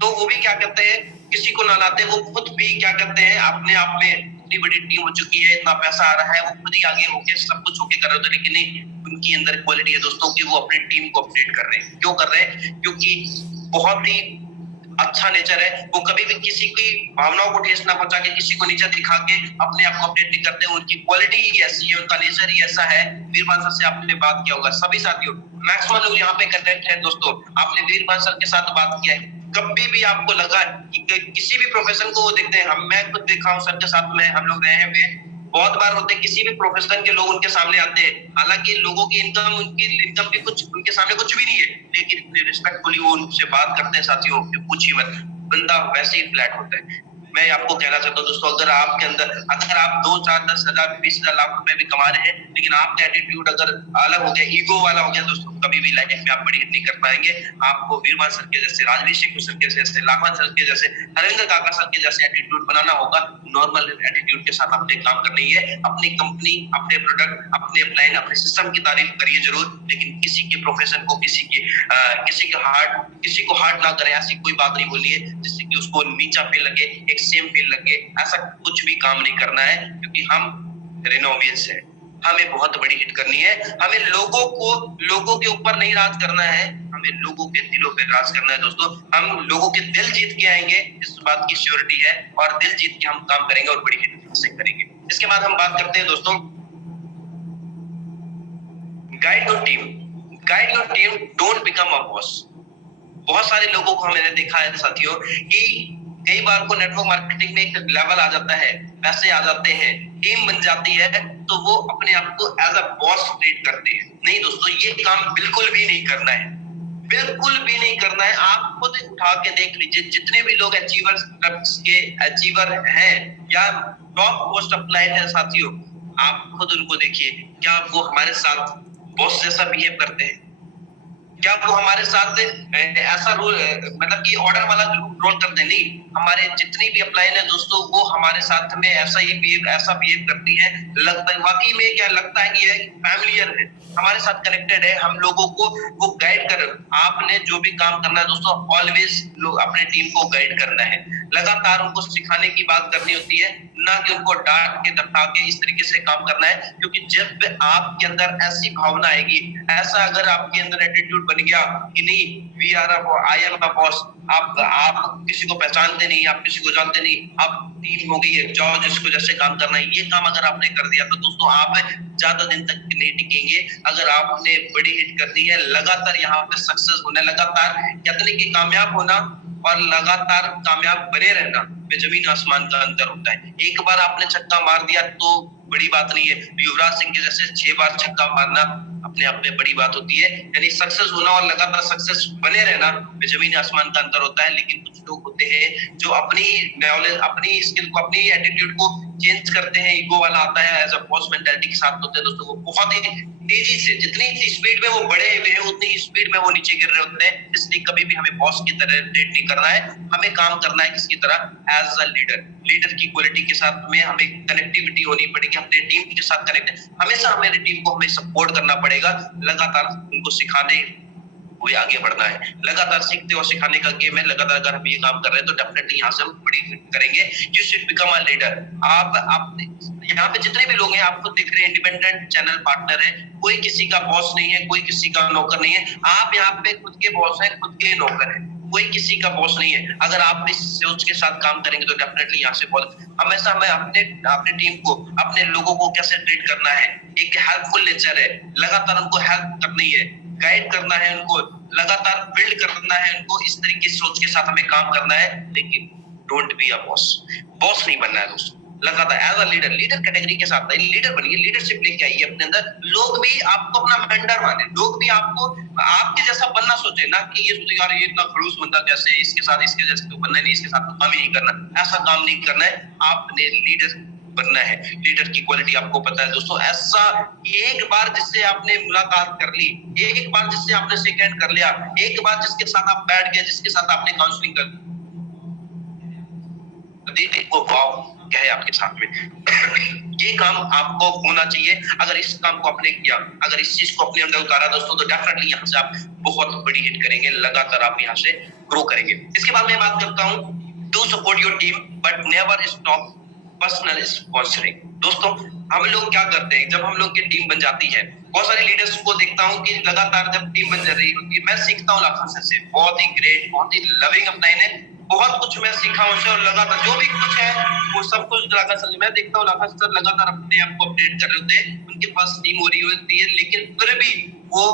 तो वो भी क्या करते हैं, किसी को ना लाते, वो खुद भी क्या करते हैं, अपने आप में इतनी बड़ी टीम हो चुकी है, इतना पैसा आ रहा है, वो खुद ही आगे होके सब कुछ होके कर रहे होते हैं, लेकिन नहीं, उनकी अंदर क्वालिटी है दोस्तों कि वो अपनी टीम को अपडेट कर रहे हैं। क्यों कर रहे हैं? क्योंकि बहुत ही अच्छा नेचर है, वो कभी भी किसी की भावनाओं को ठेस ना पहुंचा के, किसी को नीचा दिखा के अपने आप को अपडेट नहीं करते। उनकी क्वालिटी ही ऐसी है, उनका नेचर ही ऐसा है। वीरवान सर से आपने बात किया होगा, सभी साथियों मैक्सिमम लोग यहाँ पे कनेक्ट हैं दोस्तों, आपने वीरवान सर के साथ बात किया है। कभी भी आपको लगा कि किसी भी प्रोफेशन को वो देखते हैं, मैं खुद देखा हूँ सर के साथ में, हम लोग रहे हैं, बहुत बार होते हैं किसी भी प्रोफेशन के लोग उनके सामने आते हैं, हालांकि लोगों की इनकम, उनकी इनकम भी कुछ उनके सामने कुछ भी नहीं है, लेकिन रिस्पेक्टफुली वो उनसे बात करते हैं साथियों, पूछिए मत, बंदा वैसे ही फ्लैट होता है। मैं आपको कहना चाहता हूँ दोस्तों, अगर आपके अंदर, अगर आप 2, 4, 10 हजार, 20 हजार, लाख रुपए भी कमा रहे हैं, लेकिन आपका एटीट्यूड अगर अलग हो गया, ईगो वाला हो गया दोस्तों, कभी भी लाइफ में आप बड़ी हिट नहीं कर पाएंगे। आपको वीरवान सर के जैसे, राजवीर शेखर सर के जैसे, लाखवान सर के जैसे, हरेंद्र काका सर के जैसे एटीट्यूड बनाना होगा। नॉर्मल एटीट्यूड के साथ आपने काम करनी है। अपनी कंपनी, अपने प्रोडक्ट, अपने प्लान, अपने सिस्टम की तारीफ करिए जरूर, लेकिन किसी के प्रोफेशन को, किसी को हार्ड ना करें। ऐसी कोई बात नहीं बोलिए जिससे कि उसको नीचा फील लगे, एक सेम फील लगे। ऐसा कुछ भी काम नहीं करना है, क्योंकि हम रेनोवियंस है, हमें बहुत बड़ी हिट करनी है। हमें लोगों के ऊपर नहीं राज करना है, हमें लोगों के दिलों पे राज करना है दोस्तों। हम लोगों के दिल जीत के आएंगे, इस बात की श्योरिटी है, और दिल जीत के हम काम करेंगे और बड़ी हिट से करेंगे। इसके बाद हम बात करते हैं दोस्तों, guide your team, don't become a boss. बहुत सारे लोगों को मैंने देखा है साथियों कि कई बार को नेटवर्क मार्केटिंग में एक लेवल आ जाता है, पैसे आ जाते हैं, टीम बन जाती है, तो वो अपने आप को एज अ बॉस ट्रीट करते हैं। नहीं दोस्तों, ये काम बिल्कुल भी नहीं करना है, बिल्कुल भी नहीं करना है। आप खुद उठा के देख लीजिए, जितने भी लोग अचीवर हैं या टॉप पोस्ट अप्लाइड है साथियों, आप खुद उनको देखिए, क्या वो हमारे साथ बॉस जैसा बिहेव करते हैं? क्या वो हमारे साथ ऐसा रोल, मतलब कि ऑर्डर वाला रोल करते हैं? नहीं, हमारे जितनी भी अप्लाइन है दोस्तों, वो हमारे साथ में ऐसा बिहेव करती है। लगता है वाकई में, क्या लगता है कि ये फैमिलियर है, हमारे साथ कनेक्टेड है। हम लोगों को वो गाइड कर, आपने जो भी काम करना है दोस्तों, ऑलवेज अपने टीम को गाइड करना है, लगातार उनको सिखाने की बात करनी होती है, ना कि उनको डांट के धमका के इस तरीके से काम करना है। क्योंकि जब आपके अंदर ऐसी भावना आएगी, ऐसा अगर आपके अंदर एटीट्यूड बन गया कि नहीं, आई एम अ बॉस, आप किसी को पहचानते नहीं, आप किसी को जानते नहीं, आप टीम हो गई है, जाओ जिसको जैसे काम करना है, ये काम अगर आपने कर दिया तो दोस्तों आप ज्यादा दिन तक नहीं टिकेंगे। अगर आपने बड़ी हिट करनी है, लगातार यहाँ पे सक्सेस होना, लगातार कहते कि कामयाब होना और लगातार कामयाब बने रहना में जमीन आसमान का अंतर होता है। एक बार आपने छक्का मार दिया तो बड़ी बात नहीं है, युवराज सिंह के जैसे 6 बार छक्का मारना अपने आप में बड़ी बात होती है। यानी सक्सेस होना और लगातार सक्सेस बने रहना में जमीन आसमान का अंतर होता है। लेकिन कुछ लोग होते हैं जो अपनी नॉलेज, अपनी स्किल को, अपनी एटीट्यूड को चेंज करते हैं, ईगो वाला आता है, एज अ बॉस मेंटालिटी के साथ होते हैं दोस्तों। वो बहुत ही तेजी से, जितनी स्पीड में वो बढ़े हुए हैं, उतनी स्पीड में वो नीचे गिर रहे होते हैं। इसलिए कभी भी हमें बॉस की तरह ट्रीट नहीं करना है, हमें काम करना है किसकी तरह, एज अ लीडर की क्वालिटी के साथ में हमें कनेक्टिविटी होनी पड़ेगी, अपने टीम के साथ कनेक्ट, हमेशा हमारी टीम को हमें सपोर्ट करना पड़ेगा, लगातार उनको सिखाने हुए आगे बढ़ना है। लगातार सीखते और सिखाने का गेम है। लगातार अगर हम ये काम कर रहे हैं तो डेफिनेटली यहाँ से हम बड़ी करेंगे। You should become a leader. आप यहाँ पे जितने भी लोग हैं, आपको दिख रहे हैं, इंडिपेंडेंट चैनल पार्टनर है, कोई किसी का बॉस नहीं है, कोई किसी का नौकर नहीं है। आप यहाँ पे खुद के बॉस हैं, खुद के नौकर हैं, कोई किसी का बॉस नहीं है। अगर आप इस सोच के साथ काम करेंगे तो डेफिनेटली यहाँ से बहुत, हमेशा हमें अपने टीम को, अपने लोगों को कैसे ट्रीट करना है, एक हेल्पफुल नेचर है, लगातार उनको हेल्प करनी है, गाइड करना है, उनको लगातार बिल्ड करना है, उनको इस तरीके से सोच के साथ हमें काम करना है। लेकिन डोंट बी अ बॉस नहीं बनना है दोस्तों। लगातार एज अ लीडर कैटेगरी के साथ लीडर बनिए, लीडरशिप लेके आइए अपने अंदर। लोग भी आपको अपना मेंटर माने, लोग भी आपको आपके जैसा बनना सोचे, ना कि ये सोचे यार ये इतना खड़ूस बंदा कैसे, इसके जैसे तो बनना नहीं, इसके साथ तो काम ही नहीं करना। ऐसा काम नहीं करना है, आपने लीडर बनना है। लीडर की क्वालिटी आपको पता है दोस्तों। ऐसा एक बार जिससे आपने मुलाकात कर ली, एक बार जिससे आपने सेकंड कर लिया, एक बार जिसके साथ आप बैठ गए, जिसके साथ आपने काउंसलिंग कर दी, वो वाव क्या है आपके साथ में। ये काम आपको होना चाहिए। अगर इस काम को आपने किया, अगर इस चीज को अपने अंदर उतारा दोस्तों, तो डेफिनेटली यहाँ से आप बहुत बड़ी हिट करेंगे, लगातार आप यहाँ से ग्रो करेंगे। इसके बाद मैं बात करता हूँ, do support your team but never stop personal sponsoring. दोस्तों हम लोग क्या करते हैं, जब हम लोग की टीम बन जाती है, बहुत सारे लीडर्स को देखता हूँ कि लगातार जब टीम बन जा रही होती है, मैं सीखता हूँ लाखन सर से, बहुत ही ग्रेट, बहुत ही लविंग अपलाइन है, बहुत कुछ मैं सीखा उनसे, और लगातार जो भी कुछ है वो सब कुछ लाखन सर, मैं देखता हूँ लाखन सर लगातार अपने आप को अपडेट कर रहे होते हैं, उनके पास टीम हो रही होती है, लेकिन फिर भी वो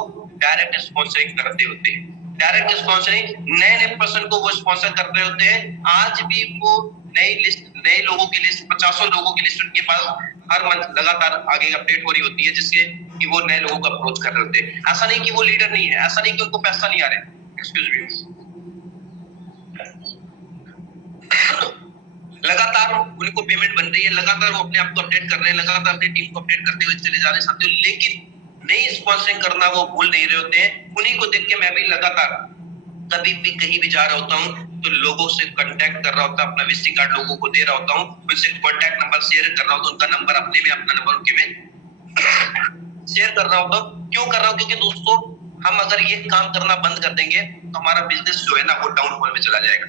डायरेक्ट स्पॉन्सरिंग करते होते हैं। डायरेक्ट स्पॉन्सरिंग, नए पर्सन को वो स्पॉन्सर कर रहे होते हैं। आज भी वो नए लोगों की लिस्ट, 50 लोगों की लिस्ट उनके पास हर मंथ लगातार आगे अपडेट हो रही होती है, जिससे कि वो नए लोगों को अप्रोच कर रहे होते हैं। ऐसा नहीं कि वो लीडर नहीं है, ऐसा नहीं कि उनको पैसा नहीं आ रहा है, एक्सक्यूज मी। लगातार उनको पेमेंट बन रही है, लगातार वो अपने आप को अपडेट कर रहे हैं, लगातार अपनी टीम को अपडेट करते हुए चले जा रहे हैं साथियों, लेकिन नई स्पॉन्सरिंग करना वो भूल नहीं रहे होते हैं। उन्हीं को देख के मैं भी लगातार कभी भी कहीं भी जा रहा होता हूँ तो लोगों से कांटेक्ट कर रहा होता हूँ, अपना विजिटिंग कार्ड लोगों को दे रहा होता हूँ, उनसे कांटेक्ट नंबर शेयर कर रहा होता हूँ, उनका नंबर अपने में, अपना नंबर उनके में शेयर कर रहा होता हूँ। क्यों कर रहा हूँ? क्योंकि दोस्तों हम अगर ये काम करना बंद कर देंगे तो हमारा बिजनेस जो है ना वो डाउनफॉल में चला जाएगा।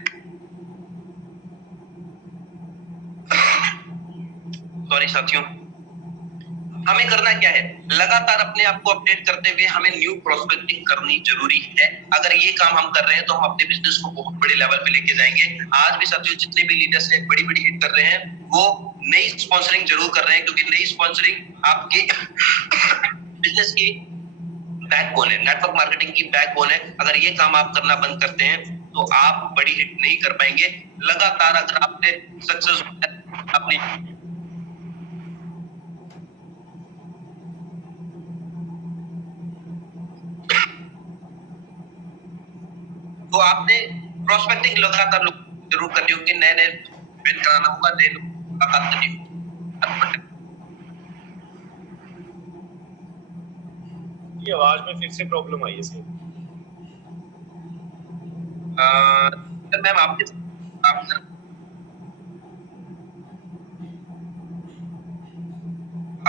सॉरी साथियों, हमें करना क्या है, लगातार अपने आप को अपडेट करते हुए हमें न्यू प्रोस्पेक्टिंग करनी जरूरी है। अगर ये काम हम कर रहे हैं तो हम अपने बिजनेस को बहुत बड़े लेवल पे लेके जाएंगे। आज भी साथियों जितने भी लीडर्स हैं बड़ी बड़ी हिट कर रहे हैं, वो नई स्पॉन्सरिंग जरूर कर रहे हैं, क्योंकि नई स्पॉन्सरिंग आपके बिजनेस की बैकबोन है, नेटवर्क मार्केटिंग की बैकबोन है। अगर ये काम आप करना बंद करते हैं तो आप बड़ी हिट नहीं कर पाएंगे। लगातार अगर आपने सक्सेस अपनी तो आपने प्रोस्पेक्टिंग लगातार जरूर करनी होगी, नए नए बिल्ड कराना होगा, नए लोग मुलाकात करनी होगी। ये आवाज में फिर से प्रॉब्लम आई है सर। मैम आपके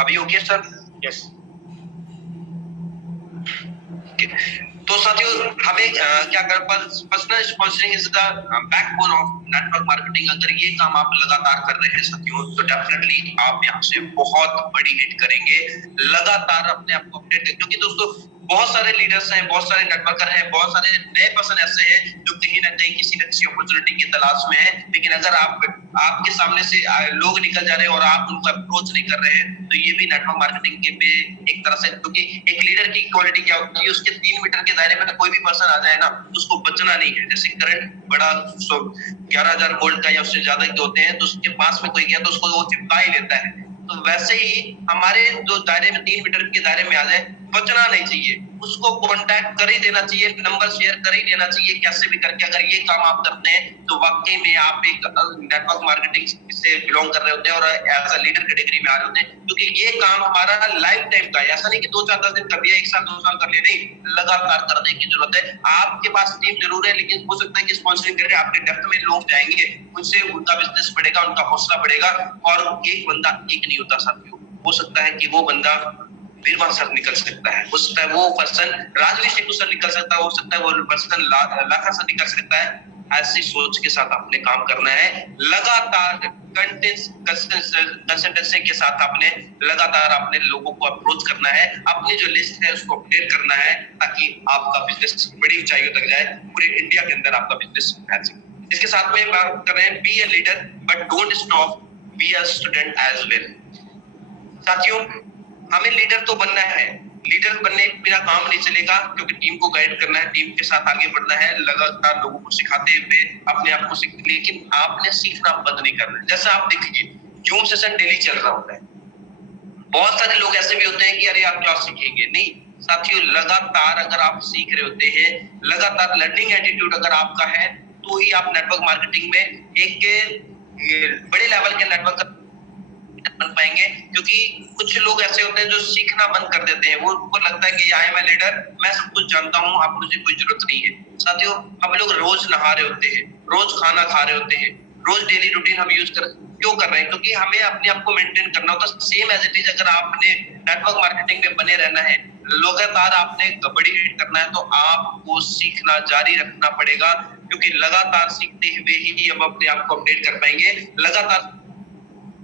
अभी ओके सर? यस। तो साथियों हमें क्या कर, personal sponsoring is the backbone of network marketing. अगर ये काम आप लगातार कर रहे हैं साथियों तो डेफिनेटली आप यहाँ से बहुत बड़ी हिट करेंगे। लगातार अपने आप को अपडेट करें, क्योंकि दोस्तों बहुत सारे लीडर्स हैं, बहुत सारे नेटवर्कर हैं, बहुत सारे नए पर्सन ऐसे हैं जो कहीं ना कहीं किसी न किसी अपॉर्चुनिटी की तलाश में है, लेकिन अगर आपके सामने से लोग निकल जा रहे हैं और आप उनको अप्रोच नहीं कर रहे हैं तो ये भी नेटवर्क मार्केटिंग के पे एक तरह से, क्योंकि एक लीडर की क्वालिटी क्या होती है, उसके 3 मीटर के दायरे में कोई भी पर्सन आ जाए ना उसको बचना नहीं है। जैसे करंट बड़ा 11,000 वोल्ट का या उससे ज्यादा के होते हैं तो उसके पास में कोई गया तो उसको वो चिपका ही लेता है। तो वैसे ही हमारे जो दायरे में 3 मीटर के दायरे में आ जाए, बचना नहीं चाहिए, उसको कांटेक्ट कर ही देना चाहिए, नंबर शेयर कर ही देना चाहिए कैसे भी करके। अगर ये काम आप करते हैं तो वाकई में आप एक नेटवर्क मार्केटिंग से बिलोंग कर रहे होते हैं और एज अ लीडर कैटेगरी में आ रहे होते हैं, क्योंकि ये काम हमारा लाइफ टाइम का है। ऐसा नहीं कि 2-4-10 दिन कर लिया, 1 साल 2 साल कर लिया, नहीं, लगातार करने की जरूरत है। आपके पास टीम जरूर है, लेकिन हो सकता है कि स्पॉन्सरिंग करके आपके डेप्थ में लोग जाएंगे, उनसे उनका बिजनेस बढ़ेगा, उनका हौसला बढ़ेगा। और एक बंदा एक नहीं होता साथियों, हो सकता है कि वो बंदा बीरबल सर निकल सकता है, हो सकता है वो पर्सन राजवीर शेखू सर निकल सकता है, हो सकता है वो पर्सन लाखा सर निकल सकता है। ऐसी सोच के साथ आपने काम करना है, लगातार कंसिस्टेंसी के साथ आपने लगातार अपने लोगों को अप्रोच करना है, अपनी जो लिस्ट है उसको अपडेट करना है, ताकि आपका बिजनेस बड़ी ऊंचाइयों तक जाए, पूरे इंडिया के अंदर आपका बिजनेस फैल सके। इसके साथ में बात कर रहे हैं, be a leader but don't stop, be a student as well. साथियों हमें लीडर तो बनना है, लीडर बनने बिना काम नहीं चलेगा, क्योंकि टीम को गाइड करना है, टीम के साथ आगे बढ़ना है, लगातार लोगों को सिखाते हुए अपने आप को लेकिन आपने सीखना बंद नहीं करना है। जैसा आप देखिए जूम सेशन डेली चल रहा होता है, बहुत सारे लोग ऐसे भी होते हैं कि अरे आप क्या सीखेंगे, नहीं साथियों, लगातार अगर आप सीख रहे होते हैं, लगातार लर्निंग एटीट्यूड अगर आपका है, तो ही आप नेटवर्क मार्केटिंग में एक बड़े लेवल के नेटवर्क बन पाएंगे। क्योंकि कुछ लोग ऐसे होते हैं जो सीखना बंद कर देते हैं, वो उनको लगता है कि आई एम ए लीडर, मैं सब कुछ जानता हूँ, आप मुझे कोई जरूरत नहीं है। साथियों हम लोग रोज नहा रहे होते हैं, रोज खाना खा रहे होते हैं, रोज डेली रूटीन हम यूज क्यों कर रहे हैं? क्योंकि हमें अपने आप को मेंटेन करना होता है। सेम एज इट इज अगर आपने नेटवर्क मार्केटिंग में बने रहना है, लगातार आपने कबड्डी हिट करना है, तो आपको सीखना जारी रखना पड़ेगा, क्योंकि लगातार सीखते हुए ही हम अपने आप को अपडेट कर पाएंगे, लगातार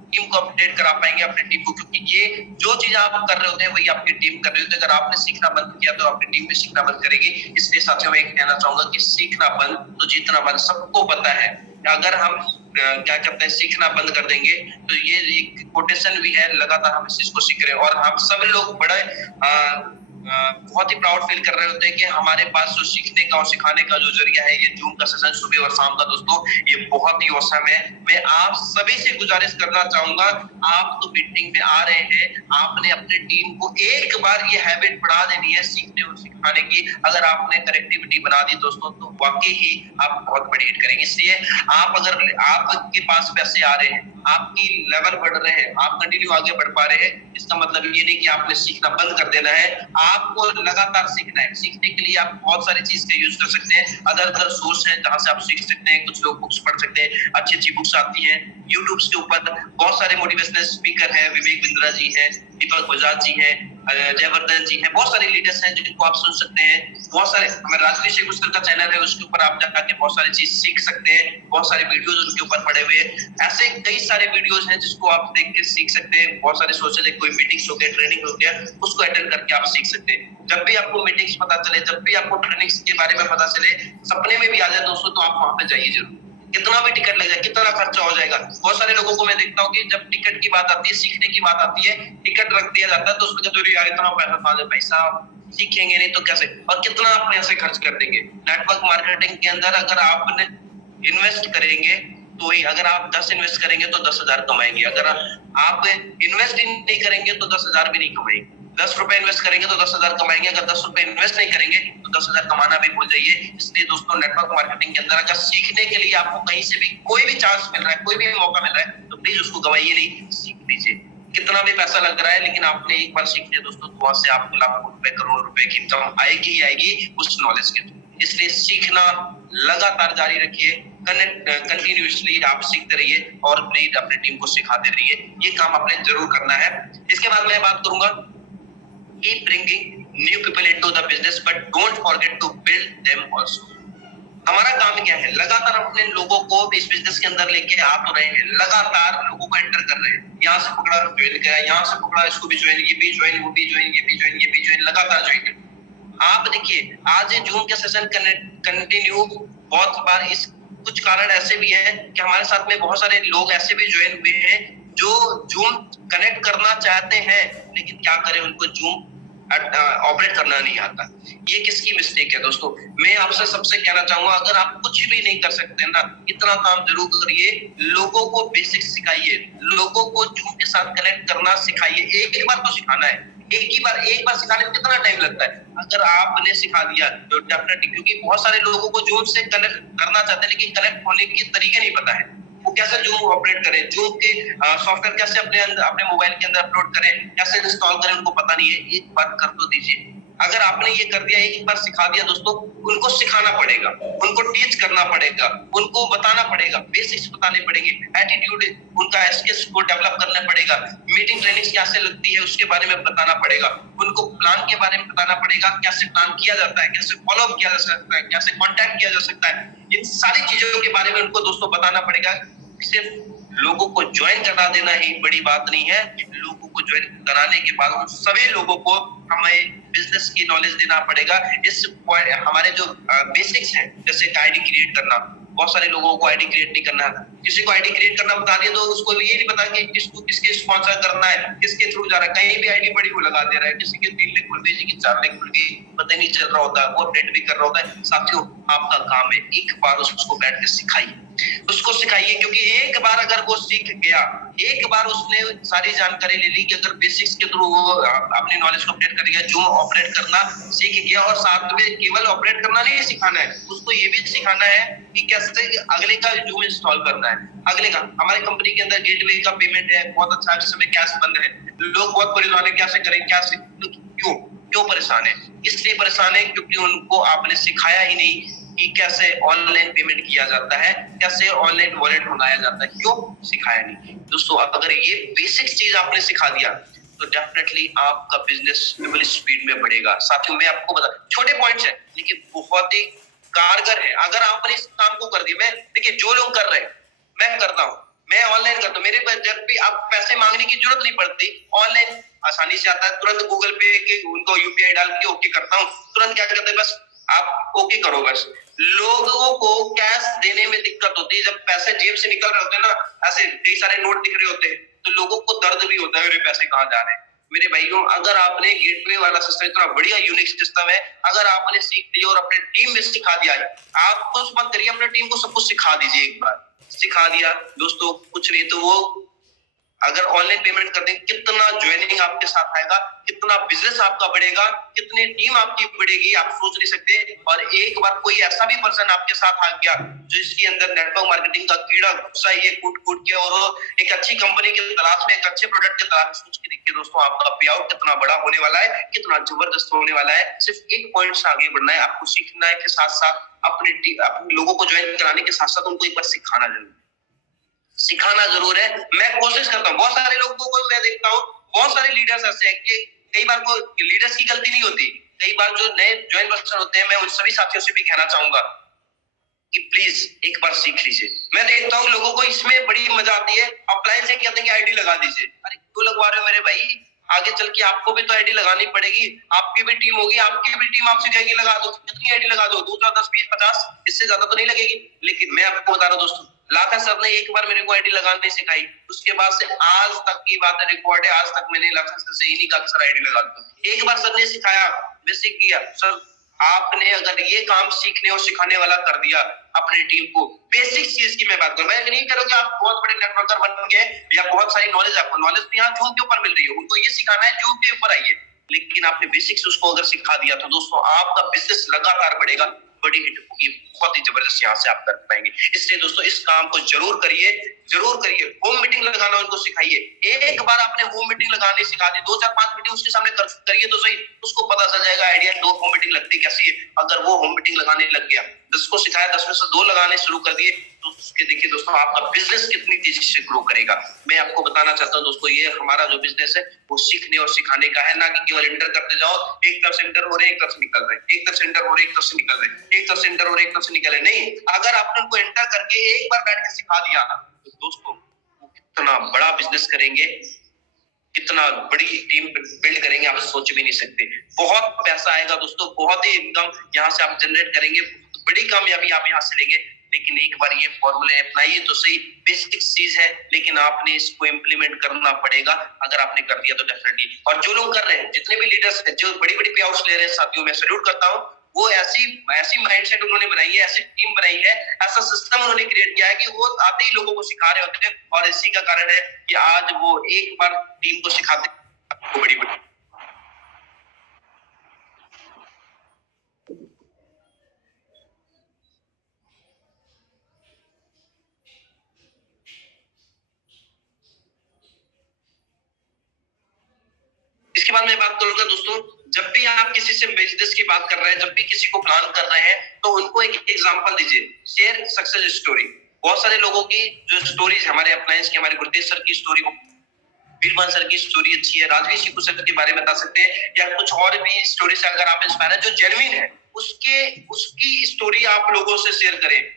टीम को अपडेट करा पाएंगे अपनी टीम को, क्योंकि ये जो चीज आप कर रहे होते हैं वही आपकी टीम कर रही होती है। अगर आपने सीखना बंद किया तो आपकी टीम भी सीखना बंद करेगी। इसलिए साथियों मैं कहना चाहूंगा कि सीखना बंद तो जीतना बंद, सबको पता है। अगर हम क्या कहते हैं सीखना बंद कर देंगे तो ये एक कोटेशन भी है, लगातार हम इस चीज को सीख रहे हैं। और हम सब लोग बड़े बहुत ही प्राउड फील कर रहे होते हैं कि हमारे पास जो सीखने का और सिखाने का जो जरिया है, ये जूम का सेशन सुबह और शाम का दोस्तों, ये बहुत ही औसम है। मैं आप सभी से गुजारिश करना चाहूंगा, आप तो मीटिंग में आ रहे हैं, आपने अपने टीम को एक बार ये हैबिट बढ़ा देनी है सीखने और सिखाने की। अगर आपने कनेक्टिविटी बना दी दोस्तों, तो वाकई ही आप बहुत बड़ी हिट करेंगे। इसलिए आप अगर आपके पास पैसे आ रहे हैं, आपकी लेवल बढ़ रहे हैं, आप कंटिन्यू आगे बढ़ पा रहे हैं, इसका मतलब ये नहीं कि आपने सीखना बंद कर देना है। आपको लगातार सीखना है। सीखने के लिए आप बहुत सारी चीज का यूज कर सकते हैं। अदर सोर्स है जहां से आप सीख सकते हैं। कुछ लोग बुक्स पढ़ सकते हैं, अच्छी अच्छी बुक्स आती हैं यूट्यूब के ऊपर। बहुत सारे मोटिवेशनल स्पीकर हैं, विवेक बिंद्रा जी हैं, दीपक बजाज जी हैं, जयवर्धन जी हैं, बहुत सारे लीडर्स हैं जिनको आप सुन सकते हैं। बहुत सारे हमारे राजनीति शेखर का चैनल है, उसके ऊपर आप जाकर बहुत सारी चीज सीख सकते हैं। बहुत सारे वीडियोस उनके ऊपर पड़े हुए हैं। ऐसे कई सारे वीडियोस हैं जिसको आप देख के सीख सकते हैं। बहुत सारे सोशल, कोई मीटिंग्स हो गया, ट्रेनिंग हो गया, उसको अटेंड करके आप सीख सकते हैं। जब भी आपको मीटिंग्स पता चले, जब भी आपको ट्रेनिंग्स के बारे में पता चले, सपने में भी आ जाए दोस्तों, तो आप वहां पे जाइए जरूर। कितना भी टिकट लग जाए, कितना खर्चा हो जाएगा। बहुत सारे लोगों को मैं देखता हूँ कि जब टिकट की बात आती है, सीखने की बात आती है, टिकट रख दिया जाता है, तो उसमें कहते हैं यार इतना पैसा कहाँ से, पैसा सीखेंगे नहीं तो कैसे, और कितना आप पैसे खर्च कर देंगे। नेटवर्क मार्केटिंग के अंदर अगर आपने इन्वेस्ट करेंगे तो ही, अगर आप 10 इन्वेस्ट करेंगे तो 10,000 कमाएंगे। अगर आप इन्वेस्ट नहीं करेंगे तो 10,000 भी नहीं कमाएंगे। 10 रुपए इन्वेस्ट करेंगे तो 10,000 कमाएंगे। अगर 10 रुपए इन्वेस्ट नहीं करेंगे तो 10,000 कमाना भी भूल जाइए। इसलिए दोस्तों, नेटवर्क मार्केटिंग के अंदर अगर सीखने के लिए आपको कहीं से भी कोई भी चांस मिल रहा है, कोई भी मौका मिल रहा है, तो प्लीज उसको गवाइए नहीं, सीख लीजिए। कितना भी पैसा लग रहा है, लेकिन आपने एक बार सीख लिया दोस्तों, तो वहां से आपको लाखों रुपए, करोड़ रुपए की इनकम आएगी ही आएगी उस नॉलेज के थ्रू। इसलिए सीखना लगातार जारी रखिए, कंटिन्यूअसली आप सीखते रहिए और प्लीज अपनी टीम को सिखाते रहिए। ये काम आपने जरूर करना है। इसके बाद मैं बात करूंगा, keep bringing new people into the business but don't forget to build them also. हमारा काम क्या है? लगातार अपने लोगों को इस बिजनेस के अंदर लेके आ तो रहे हैं, लगातार लोगों को एंटर कर रहे हैं। यहाँ से पकड़ा ज्वाइन किया, यहाँ से पकड़ा इसको भी ज्वाइन, ये भी ज्वाइन, वो भी ज्वाइन, ये भी ज्वाइन, ये भी ज्वाइन, लगातार ज्वाइन। आप देखिए, आज जूम के सेशन कंटिन्यू बहुत बार, इस कुछ कारण ऐसे भी है कि हमारे साथ में बहुत सारे लोग ऐसे भी ज्वाइन हुए हैं जो जूम कनेक्ट करना चाहते हैं, लेकिन क्या करें, उनको जूम ऑपरेट करना नहीं आता। ये किसकी मिस्टेक है दोस्तों? मैं आपसे सबसे कहना चाहूंगा, अगर आप कुछ भी नहीं कर सकते ना, इतना काम जरूर करिए, लोगों को बेसिक्स सिखाइए, लोगों को जूम के साथ कनेक्ट करना सिखाइए। एक बार तो सिखाना है, एक बार सिखाने में कितना टाइम लगता है? अगर आपने सिखा दिया तो डेफिनेटली, क्योंकि बहुत सारे लोगों को जूम से कनेक्ट करना चाहते हैं, लेकिन कनेक्ट होने के तरीके नहीं पता है। वो कैसे जूम ऑपरेट करें, जूम के सॉफ्टवेयर कैसे अपने मोबाइल के अंदर अपलोड करें, कैसे इंस्टॉल करें, उनको पता नहीं है। एक बार कर तो दीजिए। अगर आपने ये कर दिया, एक बार सिखा दिया दोस्तों, उनको सिखाना पड़ेगा, उनको टीच करना पड़ेगा, उनको बताना पड़ेगा, बेसिक्स बताने पड़ेंगे, एटीट्यूड उनका एसकेस को डेवलप करना पड़ेगा, मीटिंग ट्रेनिंग कैसे लगती है उसके बारे में बताना पड़ेगा, उनको प्लान के बारे में बताना पड़ेगा, कैसे प्लान किया जाता है, कैसे फॉलो अप किया जा सकता है, कैसे कॉन्टैक्ट किया जा सकता है। इन सारी चीजों के बारे में उनको दोस्तों बताना पड़ेगा। सिर्फ लोगों को ज्वाइन करा देना ही बड़ी बात नहीं है। लोगों को ज्वाइन कराने के बाद उन सभी लोगों को हमें बिजनेस की नॉलेज देना पड़ेगा। इस हमारे जो बेसिक्स हैं, जैसे आईडी क्रिएट करना, बहुत सारे लोगों को आईडी क्रिएट नहीं करना है। किसी को आईडी क्रिएट करना बता दिया तो उसको ये नहीं पता कि किसको किसके स्पॉन्सर करना है, किसके थ्रू जा रहा है। कहीं भी आईडी बड़ी वो लगा दे रहा है, किसी के 3 लाख खुल गई, किसी की 4 लाख खुल गई, पता नहीं चल रहा होता, वो अपडेट भी कर रहा होता है। साथियों, आपका काम है एक बार उसको बैठ के सिखाइए, उसको सिखाइए, क्योंकि एक बार अगर वो सीख गया, एक बार उसने सारी जानकारी ले ली कि अगर बेसिक्स के थ्रू वो अपनी नॉलेज को अपडेट कर गया, जूम ऑपरेट करना सीख गया, और साथ में केवल ऑपरेट करना नहीं सिखाना है, उसको ये भी सिखाना है कि कैसे अगले का जूम इंस्टॉल करना है। अगले का, हमारी कंपनी के अंदर गेटवे का पेमेंट है, बहुत अच्छा, इस समय कैश बंद है, लोग बहुत परेशान है, कैसे करें, कैसे, क्यों परेशान है? इसलिए परेशान है क्योंकि उनको आपने सिखाया ही नहीं कि कैसे ऑनलाइन पेमेंट किया जाता है, कैसे ऑनलाइन वॉलेट मंगाया जाता है। क्यों सिखाया नहीं दोस्तों? अगर ये बेसिक चीज आपने सिखा दिया तो डेफिनेटली आपका बिजनेस डबल स्पीड में बढ़ेगा। साथियों, मैं आपको बता, छोटे पॉइंट्स हैं लेकिन बहुत ही कारगर है। अगर आपने इस काम को कर दिया, मैं देखिए जो लोग कर रहे हैं, मैं करता हूँ, मैं ऑनलाइन करता हूँ, मेरे पास जब भी आप पैसे मांगने की जरूरत नहीं पड़ती, ऑनलाइन आसानी से आता है, तुरंत गूगल पे के उनको यूपीआई डाल के ओके करता हूँ, तुरंत क्या करते हैं, बस आप ओके करो बस। लोगों को कैश देने में दिक्कत होती है, जब पैसे जेब से निकल रहे होते हैं ना, ऐसे कई सारे नोट दिख रहे होते हैं, तो लोगों को दर्द भी होता है, मेरे पैसे कहाँ जा रहे हैं। मेरे भाइयों, अगर आपने गेटवे वाला सिस्टम, इतना बढ़िया यूनिक सिस्टम है, अगर आपने सीख लिया और अपने टीम में सिखा दिया है, आप कुछ मत करिए, अपने टीम को सब कुछ सिखा दीजिए। एक बार सिखा दिया दोस्तों, कुछ नहीं तो वो अगर ऑनलाइन पेमेंट कर दें, कितना ज्वाइनिंग आपके साथ आएगा, कितना बिजनेस आपका बढ़ेगा, कितनी टीम आपकी बढ़ेगी, आप सोच नहीं सकते। और एक बार कोई ऐसा भी पर्सन आपके साथ आ गया जो इसके अंदर नेटवर्क मार्केटिंग का कीड़ा घुसा है कूट कूट के, और एक अच्छी कंपनी की तलाश में, एक अच्छे प्रोडक्ट की तलाश में, सोच के देखिए दोस्तों, आपका पे आउट कितना बड़ा होने वाला है, कितना जबरदस्त होने वाला है। सिर्फ एक पॉइंट से आगे बढ़ना है, आपको सीखना है के साथ साथ अपने लोगों को ज्वाइन कराने के साथ साथ उनको एक बार सिखाना जरूर है। मैं कोशिश करता हूँ, बहुत सारे लोगों को मैं देखता हूँ, बहुत सारे लीडर्स ऐसे हैं कि कई बार वो लीडर्स की गलती नहीं होती, कई बार जो नए ज्वाइन पर्सन होते हैं, मैं उन सभी साथियों से भी कहना चाहूंगा कि प्लीज एक बार सीख लीजिए। मैं देखता हूँ लोगों को इसमें बड़ी मजा आती है, अप्लायंस से कहते हैं कि आईडी लगा दीजिए। अरे क्यों लगवा रहे हो मेरे भाई, आगे चल के आपको भी तो आईडी लगानी पड़ेगी, आपकी भी टीम होगी, आपकी भी टीम आपसे कहेगी लगा दो, कितनी आईडी लगा दो, 2 4 10 20 50, इससे ज्यादा तो नहीं लगेगी। लेकिन मैं आपको बता रहा हूँ दोस्तों, लाखा सर ने एक बार मेरे को आईडी लगाने सिखाई, उसके बाद से आज तक की बात है, रिकॉर्ड है, आज तक मैंने लाखा सर से ही नहीं कहा सर आईडी लगा दो। एक बार सर ने सिखाया, मैं सीख गया। सर आपने अगर ये काम सीखने और सिखाने वाला कर दिया अपनी टीम को, बेसिक चीज की मैं बात करूं, मैं नहीं कह रहा कि आप बहुत बड़े नेटवर्कर बन गए या बहुत सारी नॉलेज, आपको नॉलेज तो यहाँ जूम के ऊपर मिल रही है, उनको ये सिखाना है जूम के ऊपर आइए, लेकिन आपने बेसिक्स उसको अगर सिखा दिया तो दोस्तों आपका बिजनेस लगातार बढ़ेगा, बड़ी हिट होगी, बहुत ही जबरदस्त यहाँ से आप कर पाएंगे। इसलिए दोस्तों इस काम को जरूर करिए, जरूर करिए। होम मीटिंग लगाना उनको सिखाइए, एक बार आपने होम मीटिंग लगाने सिखा दी, 2 4 5 मीटिंग उसके सामने करिए तो सही, उसको पता चल जाएगा आइडिया 2 होम मीटिंग लगती कैसी है। अगर वो होम मीटिंग लगाने लग गया, 10 को सिखाया, 10 में से 2 लगाने शुरू कर दिए, तो उसके देखिए दोस्तों आपका बिजनेस कितनी तेजी से ग्रो करेगा। मैं आपको बताना चाहता हूँ दोस्तों, ये हमारा जो बिजनेस है वो सीखने और सिखाने का है, ना कि केवल इंटर करते जाओ, एक तरफ से इंटर हो रहे, एक तरफ से निकल रहे, एक तरफ से इंटर हो रहे, एक तरफ से निकल रहे, एक तरफ से इंटर हो रहे, एक तरफ से निकल रहे। नहीं, अगर आपने उनको इंटर करके एक बार बैठ के सिखा दिया तो दोस्तों वो कितना बड़ा बिजनेस करेंगे, कितना बड़ी टीम बिल्ड करेंगे, आप सोच भी नहीं सकते। बहुत पैसा आएगा दोस्तों, बहुत ही इनकम यहाँ से आप जनरेट करेंगे, बड़ी कामयाबी आप यहाँ से लेंगे। लेकिन एक बार ये फॉर्मूले अपनाइए तो सही, बेसिक चीज है, लेकिन आपने इसको इम्प्लीमेंट करना पड़ेगा। अगर आपने कर दिया तो डेफिनेटली, और जो लोग कर रहे हैं, जितने भी लीडर्स हैं जो बड़ी बड़ी पे आउट्स ले रहे हैं साथियों, मैं सैल्यूट करता हूँ। वो ऐसी माइंडसेट उन्होंने बनाई है, ऐसी टीम बनाई है, ऐसा सिस्टम उन्होंने क्रिएट किया है कि वो आते ही लोगों को सिखा रहे होते हैं, और इसी का कारण है कि आज वो एक बार टीम को सिखाते हैं बड़ी बड़ी। इसके बाद मैं बात करूंगा दोस्तों, जब भी आप किसी से बिजनेस की बात कर रहे हैं, जब भी किसी को प्लान कर रहे हैं, तो उनको एक एग्जांपल दीजिए, शेयर सक्सेस स्टोरी। बहुत सारे लोगों की जो स्टोरीज, हमारे अप्लायंस की, हमारे गुरतेज सर की स्टोरी, बीरबल सर की स्टोरी अच्छी है, राजवीर शिकू सर के बारे में बता सकते हैं, या कुछ और भी स्टोरी से अगर आप इंस्पायर है, जो जेन्युइन है, उसकी स्टोरी आप लोगों से शेयर करें,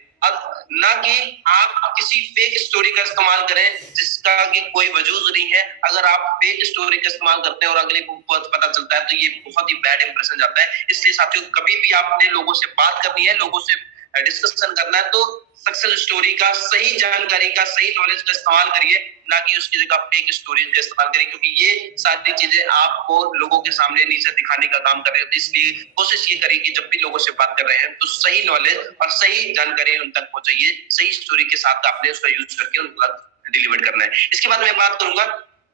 ना कि आप किसी फेक स्टोरी का इस्तेमाल करें जिसका कि कोई वजूद नहीं है। अगर आप फेक स्टोरी का इस्तेमाल करते हैं और अगले को पता चलता है, तो ये बहुत ही बैड इंप्रेशन जाता है। इसलिए साथियों, कभी भी आपने लोगों से बात करनी है, लोगों से डिस्कशन करना है, तो सक्सेस स्टोरी का, सही जानकारी का, सही नॉलेज का इस्तेमाल करिए, ना कि उसकी जगह फेक स्टोरी का इस्तेमाल करिए, क्योंकि ये सारी चीजें आपको लोगों के सामने नीचे दिखाने का काम कर रहे हैं। इसलिए कोशिश ये करिए कि जब भी लोगों से बात कर रहे हैं तो सही नॉलेज और सही जानकारी उन तक पहुंचाइए, सही स्टोरी के साथ आपने उसका यूज करके उन तक डिलीवर करना है। इसके बाद मैं बात करूंगा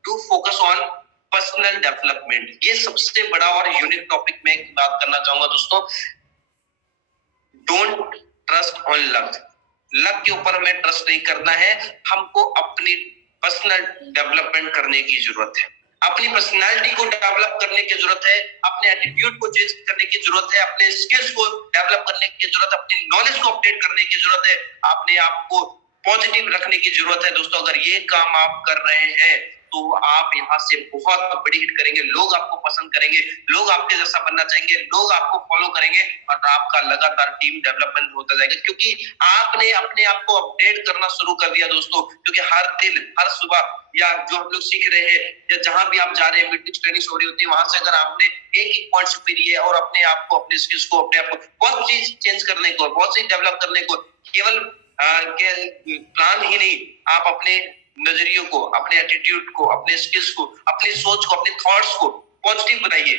to focus on personal development. ये सबसे बड़ा और यूनिक टॉपिक में बात करना चाहूंगा दोस्तों। Don't trust on luck. Luck के ऊपर हमें ट्रस्ट नहीं करना है, हमको अपनी पर्सनल डेवलपमेंट करने की जरूरत है, अपनी पर्सनालिटी को डेवलप करने की जरूरत है, अपने एटीट्यूड को चेंज करने की जरूरत है, अपने स्किल्स को डेवलप करने की जरूरत है, अपनी नॉलेज को अपडेट करने की जरूरत है, अपने आप को पॉजिटिव रखने की जरूरत है। दोस्तों अगर ये काम आप कर रहे हैं तो आप यहाँ से बहुत बड़ी हिट करेंगे, लोग आपको पसंद करेंगे, लोग आपके जैसा बनना चाहेंगे, लोग आपको फॉलो करेंगे, और आपका लगातार टीम डेवलपमेंट होता जाएगा, क्योंकि आपने अपने आप को अपडेट करना शुरू कर दिया दोस्तों। क्योंकि हर दिन, हर सुबह, या जो हम लोग सीख रहे हैं, या जहां भी आप जा रहे हैं, मीटिंग ट्रेनिंग हो रही होती है, वहां से अगर आपने एक पॉइंट पे लिए और अपने आप को, अपने स्किल्स को, अपने आप को बहुत चीज चेंज करने को, बहुत चीज डेवलप करने को, केवल प्लान ही नहीं, आप अपने नजरियों को, अपने एटीट्यूड को, अपने स्किल्स को, अपनी सोच को, अपने थॉट्स को पॉजिटिव बनाइए।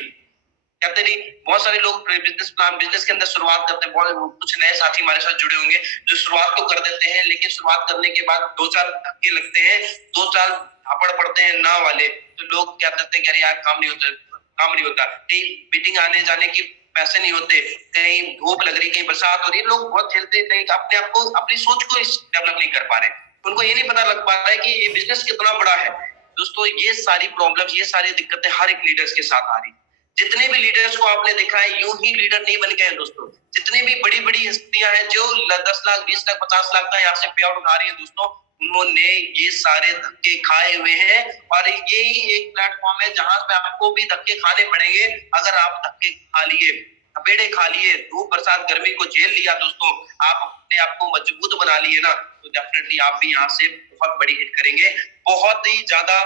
कहते नहीं, बहुत सारे लोग बिजनेस के अंदर शुरुआत करते हैं, बहुत कुछ नए साथी हमारे साथ जुड़े होंगे जो शुरुआत तो कर देते हैं, लेकिन शुरुआत करने के बाद 2-4 धक्के लगते हैं, 2-4 झापड़ पड़ते हैं ना वाले, तो लोग क्या कहते हैं कि अरे यार काम नहीं होता, कहीं मीटिंग आने जाने की पैसे नहीं होते, कहीं धूप लग रही, कहीं बरसात हो रही है, लोग बहुत झेलते नहीं, अपने आप को, अपनी सोच को डेवलप नहीं कर पा रहे, उनको ये नहीं पता लग पा रहा है कि ये बिजनेस कितना बड़ा है। दोस्तों ये सारी प्रॉब्लम्स, ये सारी दिक्कतें हर एक लीडर्स के साथ आ रही। जितने भी लीडर्स को आपने देखा है यूं ही लीडर नहीं बन गए दोस्तों। जितनी भी बड़ी बड़ी हस्तियां हैं जो 10 लाख 20 लाख 50 लाख का यहाँ से पे आउट उठा रही है दोस्तों, उन्होंने ये सारे धक्के खाए हुए हैं, और यही एक प्लेटफॉर्म है जहां पे आपको भी धक्के खाने पड़ेंगे। अगर आप धक्के खा लिए, थपेड़े खा लिए, धूप बरसात गर्मी को झेल लिया दोस्तों, आप अपने आप को मजबूत बना लिए ना, तो डेफिनेटली आप भी यहाँ से बहुत बड़ी हिट करेंगे, बहुत ही ज्यादा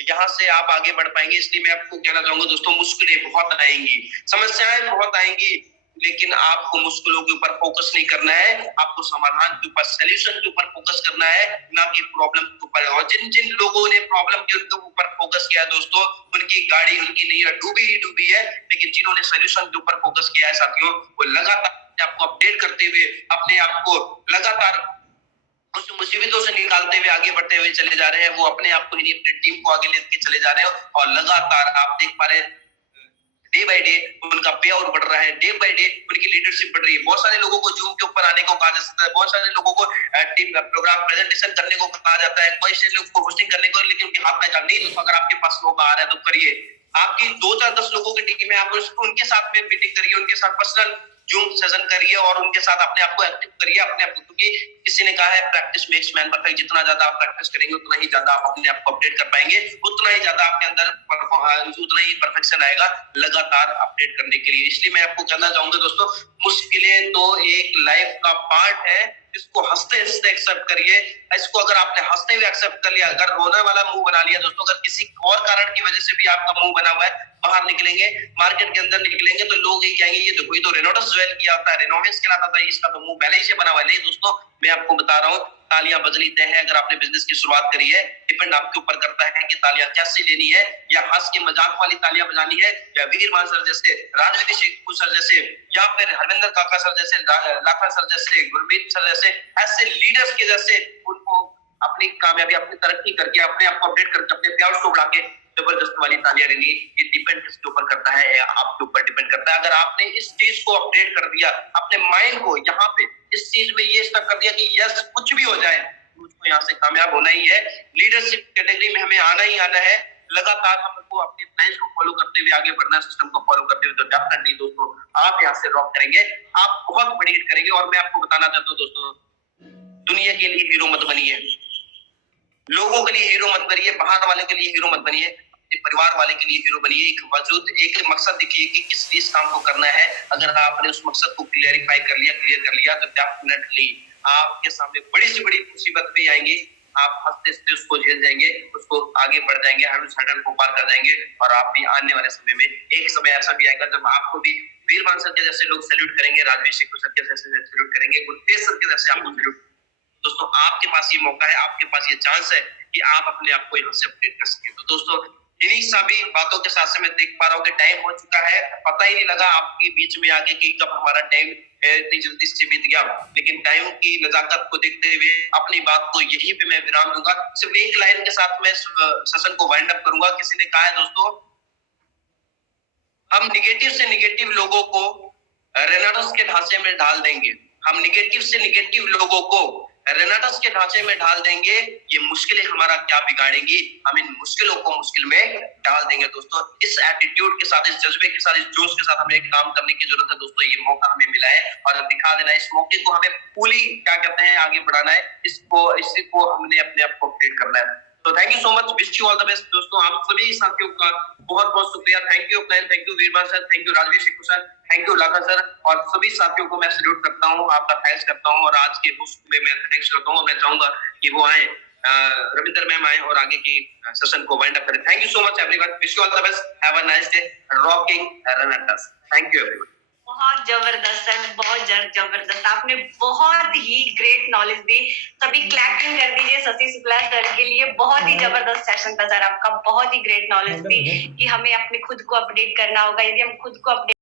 यहाँ से आप आगे बढ़ पाएंगे। इसलिए मैं आपको कहना चाहूंगा दोस्तों, मुश्किलें बहुत आएंगी, समस्याएं बहुत आएंगी, लेकिन आपको मुश्किलों के ऊपर फोकस नहीं करना है, आपको समाधान के ऊपर, सॉल्यूशन के ऊपर फोकस करना है, ना कि प्रॉब्लम के ऊपर। और जिन जिन लोगों ने प्रॉब्लम के ऊपर फोकस किया दोस्तों, उनकी गाड़ी, उनकी नैया डूबी ही डूबी है, लेकिन जिन्होंने सॉल्यूशन के ऊपर फोकस किया है साथियों, वो लगातार आपको अपडेट करते हुए, अपने आप को लगातार उस मुसीबतों से निकालते हुए आगे बढ़ते हुए चले जा रहे हैं, वो अपने आप को ही, अपनी टीम को आगे लेके चले जा रहे हैं, और लगातार आप देख पा रहे हैं डे बाय डे उनका पे आउट बढ़ रहा है, डे बाय डे उनकी लीडरशिप बढ़ रही है। बहुत सारे लोगों को जूम के ऊपर आने को कहा जाता है, बहुत सारे लोगों को टीम प्रोग्राम प्रेजेंटेशन करने को कहा जाता है, कोई से लोग को होस्टिंग करने को, लेकिन उनके हाथ में काम नहीं। दोस्तों अगर आपके पास मौका आ रहा है तो करिए, आपकी 2-4-10 लोगों की टीम है, आप उनके साथ में मीटिंग करिए, उनके साथ पर्सनल जूम सेशन करिए, और उनके साथ अपने आप को एक्टिव करिए, अपने आप को, क्योंकि किसी ने कहा है प्रैक्टिस मेक्स मैन परफेक्ट, जितना ज्यादा आप प्रैक्टिस करेंगे उतना ही ज्यादा आप अपने आप को अपडेट कर पाएंगे, उतना ही ज्यादा आपके अंदर उतना ही परफेक्शन आएगा लगातार अपडेट करने के लिए। इसलिए मैं आपको कहना चाहूंगा दोस्तों, मुश्किलें तो एक लाइफ का पार्ट है, इसको हंसते हंसते एक्सेप्ट करिए। इसको अगर आपने हंसते हुए एक्सेप्ट कर लिया, अगर रोने वाला मुंह बना लिया दोस्तों, अगर किसी और कारण की वजह से भी आपका मुंह बना हुआ है, बाहर निकलेंगे, मार्केट के अंदर निकलेंगे, तो लोग ये कहेंगे ये देखो, ये तो रेनोडस ज्वेल किया होता है, रेनोवेंस कहलाता था, इसका तो मुंह पहले ही से बना हुआ है। नहीं दोस्तों, मैं आपको बता रहा हूँ, तालियां बजनी तय है। अगर आपने बिजनेस की शुरुआत करी है, डिपेंड आपके ऊपर करता है कि तालियां कैसे लेनी है, या हंस के मजाक वाली तालियां बजानी है, या वीरमान सर जैसे, राजवीर शेखपुर सर जैसे, या फिर हरविंदर काका सर जैसे, लाखा सर जैसे, गुरमीत सर जैसे, ऐसे लीडर्स के जैसे उनको अपनी कामयाबी, अपनी तरक्की करके, अपने आप को अपडेट करके, अपने प्यार को बढ़ा के जबरदस्त वाली तालियां लेनी, ये डिपेंड किसके ऊपर करता है, या आपके ऊपर डिपेंड करता है। अगर आपने इस चीज को अपडेट कर दिया, अपने माइंड को यहाँ पे इस चीज में ये स्टक कर दिया कि यस कुछ भी हो जाए मुझको यहाँ से कामयाब होना ही है, लीडरशिप कैटेगरी में हमें आना ही आना है, लगातार हमको अपने प्लान को फॉलो करते हुए आगे बढ़ना, सिस्टम को फॉलो करते हुए, तो डेफिनेटली दोस्तों आप यहाँ से रॉक करेंगे, आप बहुत बड़ी हिट करेंगे। और मैं आपको बताना चाहता हूँ दोस्तों, दुनिया के लिए हीरो मत बनिए, लोगों के लिए हीरो मत बनिए, बाहर वाले के लिए हीरो मत बनिए, अपने परिवार वाले के लिए हीरो बनिए। एक वजूद, एक मकसद देखिए कि किस इस काम को करना है। अगर आपने उस मकसद को क्लियर कर लिया, तो डेफिनेटली आपके सामने बड़ी से बड़ी मुसीबत भी आएंगी, आप हंसते हंसते उसको झेल जाएंगे, उसको आगे बढ़ जाएंगे, हर उस हर्डल को पार कर जाएंगे, और आप भी आने वाले समय में एक समय ऐसा भी आएगा जब आपको भी वीरमान सर के जैसे लोग सैल्यूट करेंगे, राजवीर शेखपुर सर के जैसे सैल्यूट करेंगे, गुरतेज सर के जैसे आपको सैल्यूट। दोस्तों आपके पास ये मौका है, आपके पास ये चांस है कि आप अपने आप को यहाँ से अपडेट कर सकें। तो दोस्तों इन्हीं सभी बातों के साथ से मैं देख पा रहा हूँ कि टाइम हो चुका है, पता ही नहीं लगा आपके बीच में आगे कि कब हमारा टाइम इतनी जल्दी से बीत गया, लेकिन टाइम की नजाकत को देखते हुए अपनी बात को यहीं पे मैं विराम दूंगा। सिर्फ एक लाइन के साथ मैं सेशन को वाइंड अप करूंगा। किसी ने कहा है दोस्तों, हम निगेटिव से निगेटिव लोगों को रेनाटस के ढांचे में ढाल देंगे, हम निगेटिव से निगेटिव लोगों को रेनाटस के ढांचे में ढाल देंगे, ये मुश्किलें हमारा क्या बिगाड़ेंगी, हम इन मुश्किलों को मुश्किल में डाल देंगे। दोस्तों इस एटीट्यूड के साथ, इस जज्बे के साथ, इस जोश के साथ हमें एक काम करने की जरूरत है दोस्तों। ये मौका हमें मिला है और दिखा देना है, इस मौके को हमें पूरी क्या कहते हैं आगे बढ़ाना है, इसी को हमने अपने आप को अपडेट करना है। तो thank you so much, wish you all the best दोस्तों। आप सभी साथियों का बहुत बहुत शुक्रिया। थैंक यू प्लान, thank you Veerman sir, thank you Rajveer Shekhpur sir, thank you Lakha sir, और सभी साथियों को मैं सैल्यूट करता हूँ, आपका थैंक्स करता हूँ, और आज के होस्ट में मैं थैंक्स करता हूँ। मैं चाहूंगा कि वो आए, रविंदर मैम आए और आगे की सेशन को वाइंड अप करें। Thank you so much everyone, wish you all the best, have a nice day, rocking Renatus. Thank you everyone. बहुत जबरदस्त सर, बहुत जबरदस्त। आपने बहुत ही ग्रेट नॉलेज दी। सभी क्लैपिंग कर दीजिए शशि शुक्ला सर के लिए। बहुत ही जबरदस्त सेशन था सर आपका, बहुत ही ग्रेट नॉलेज दी कि हमें अपने खुद को अपडेट करना होगा। यदि हम खुद को अपडेट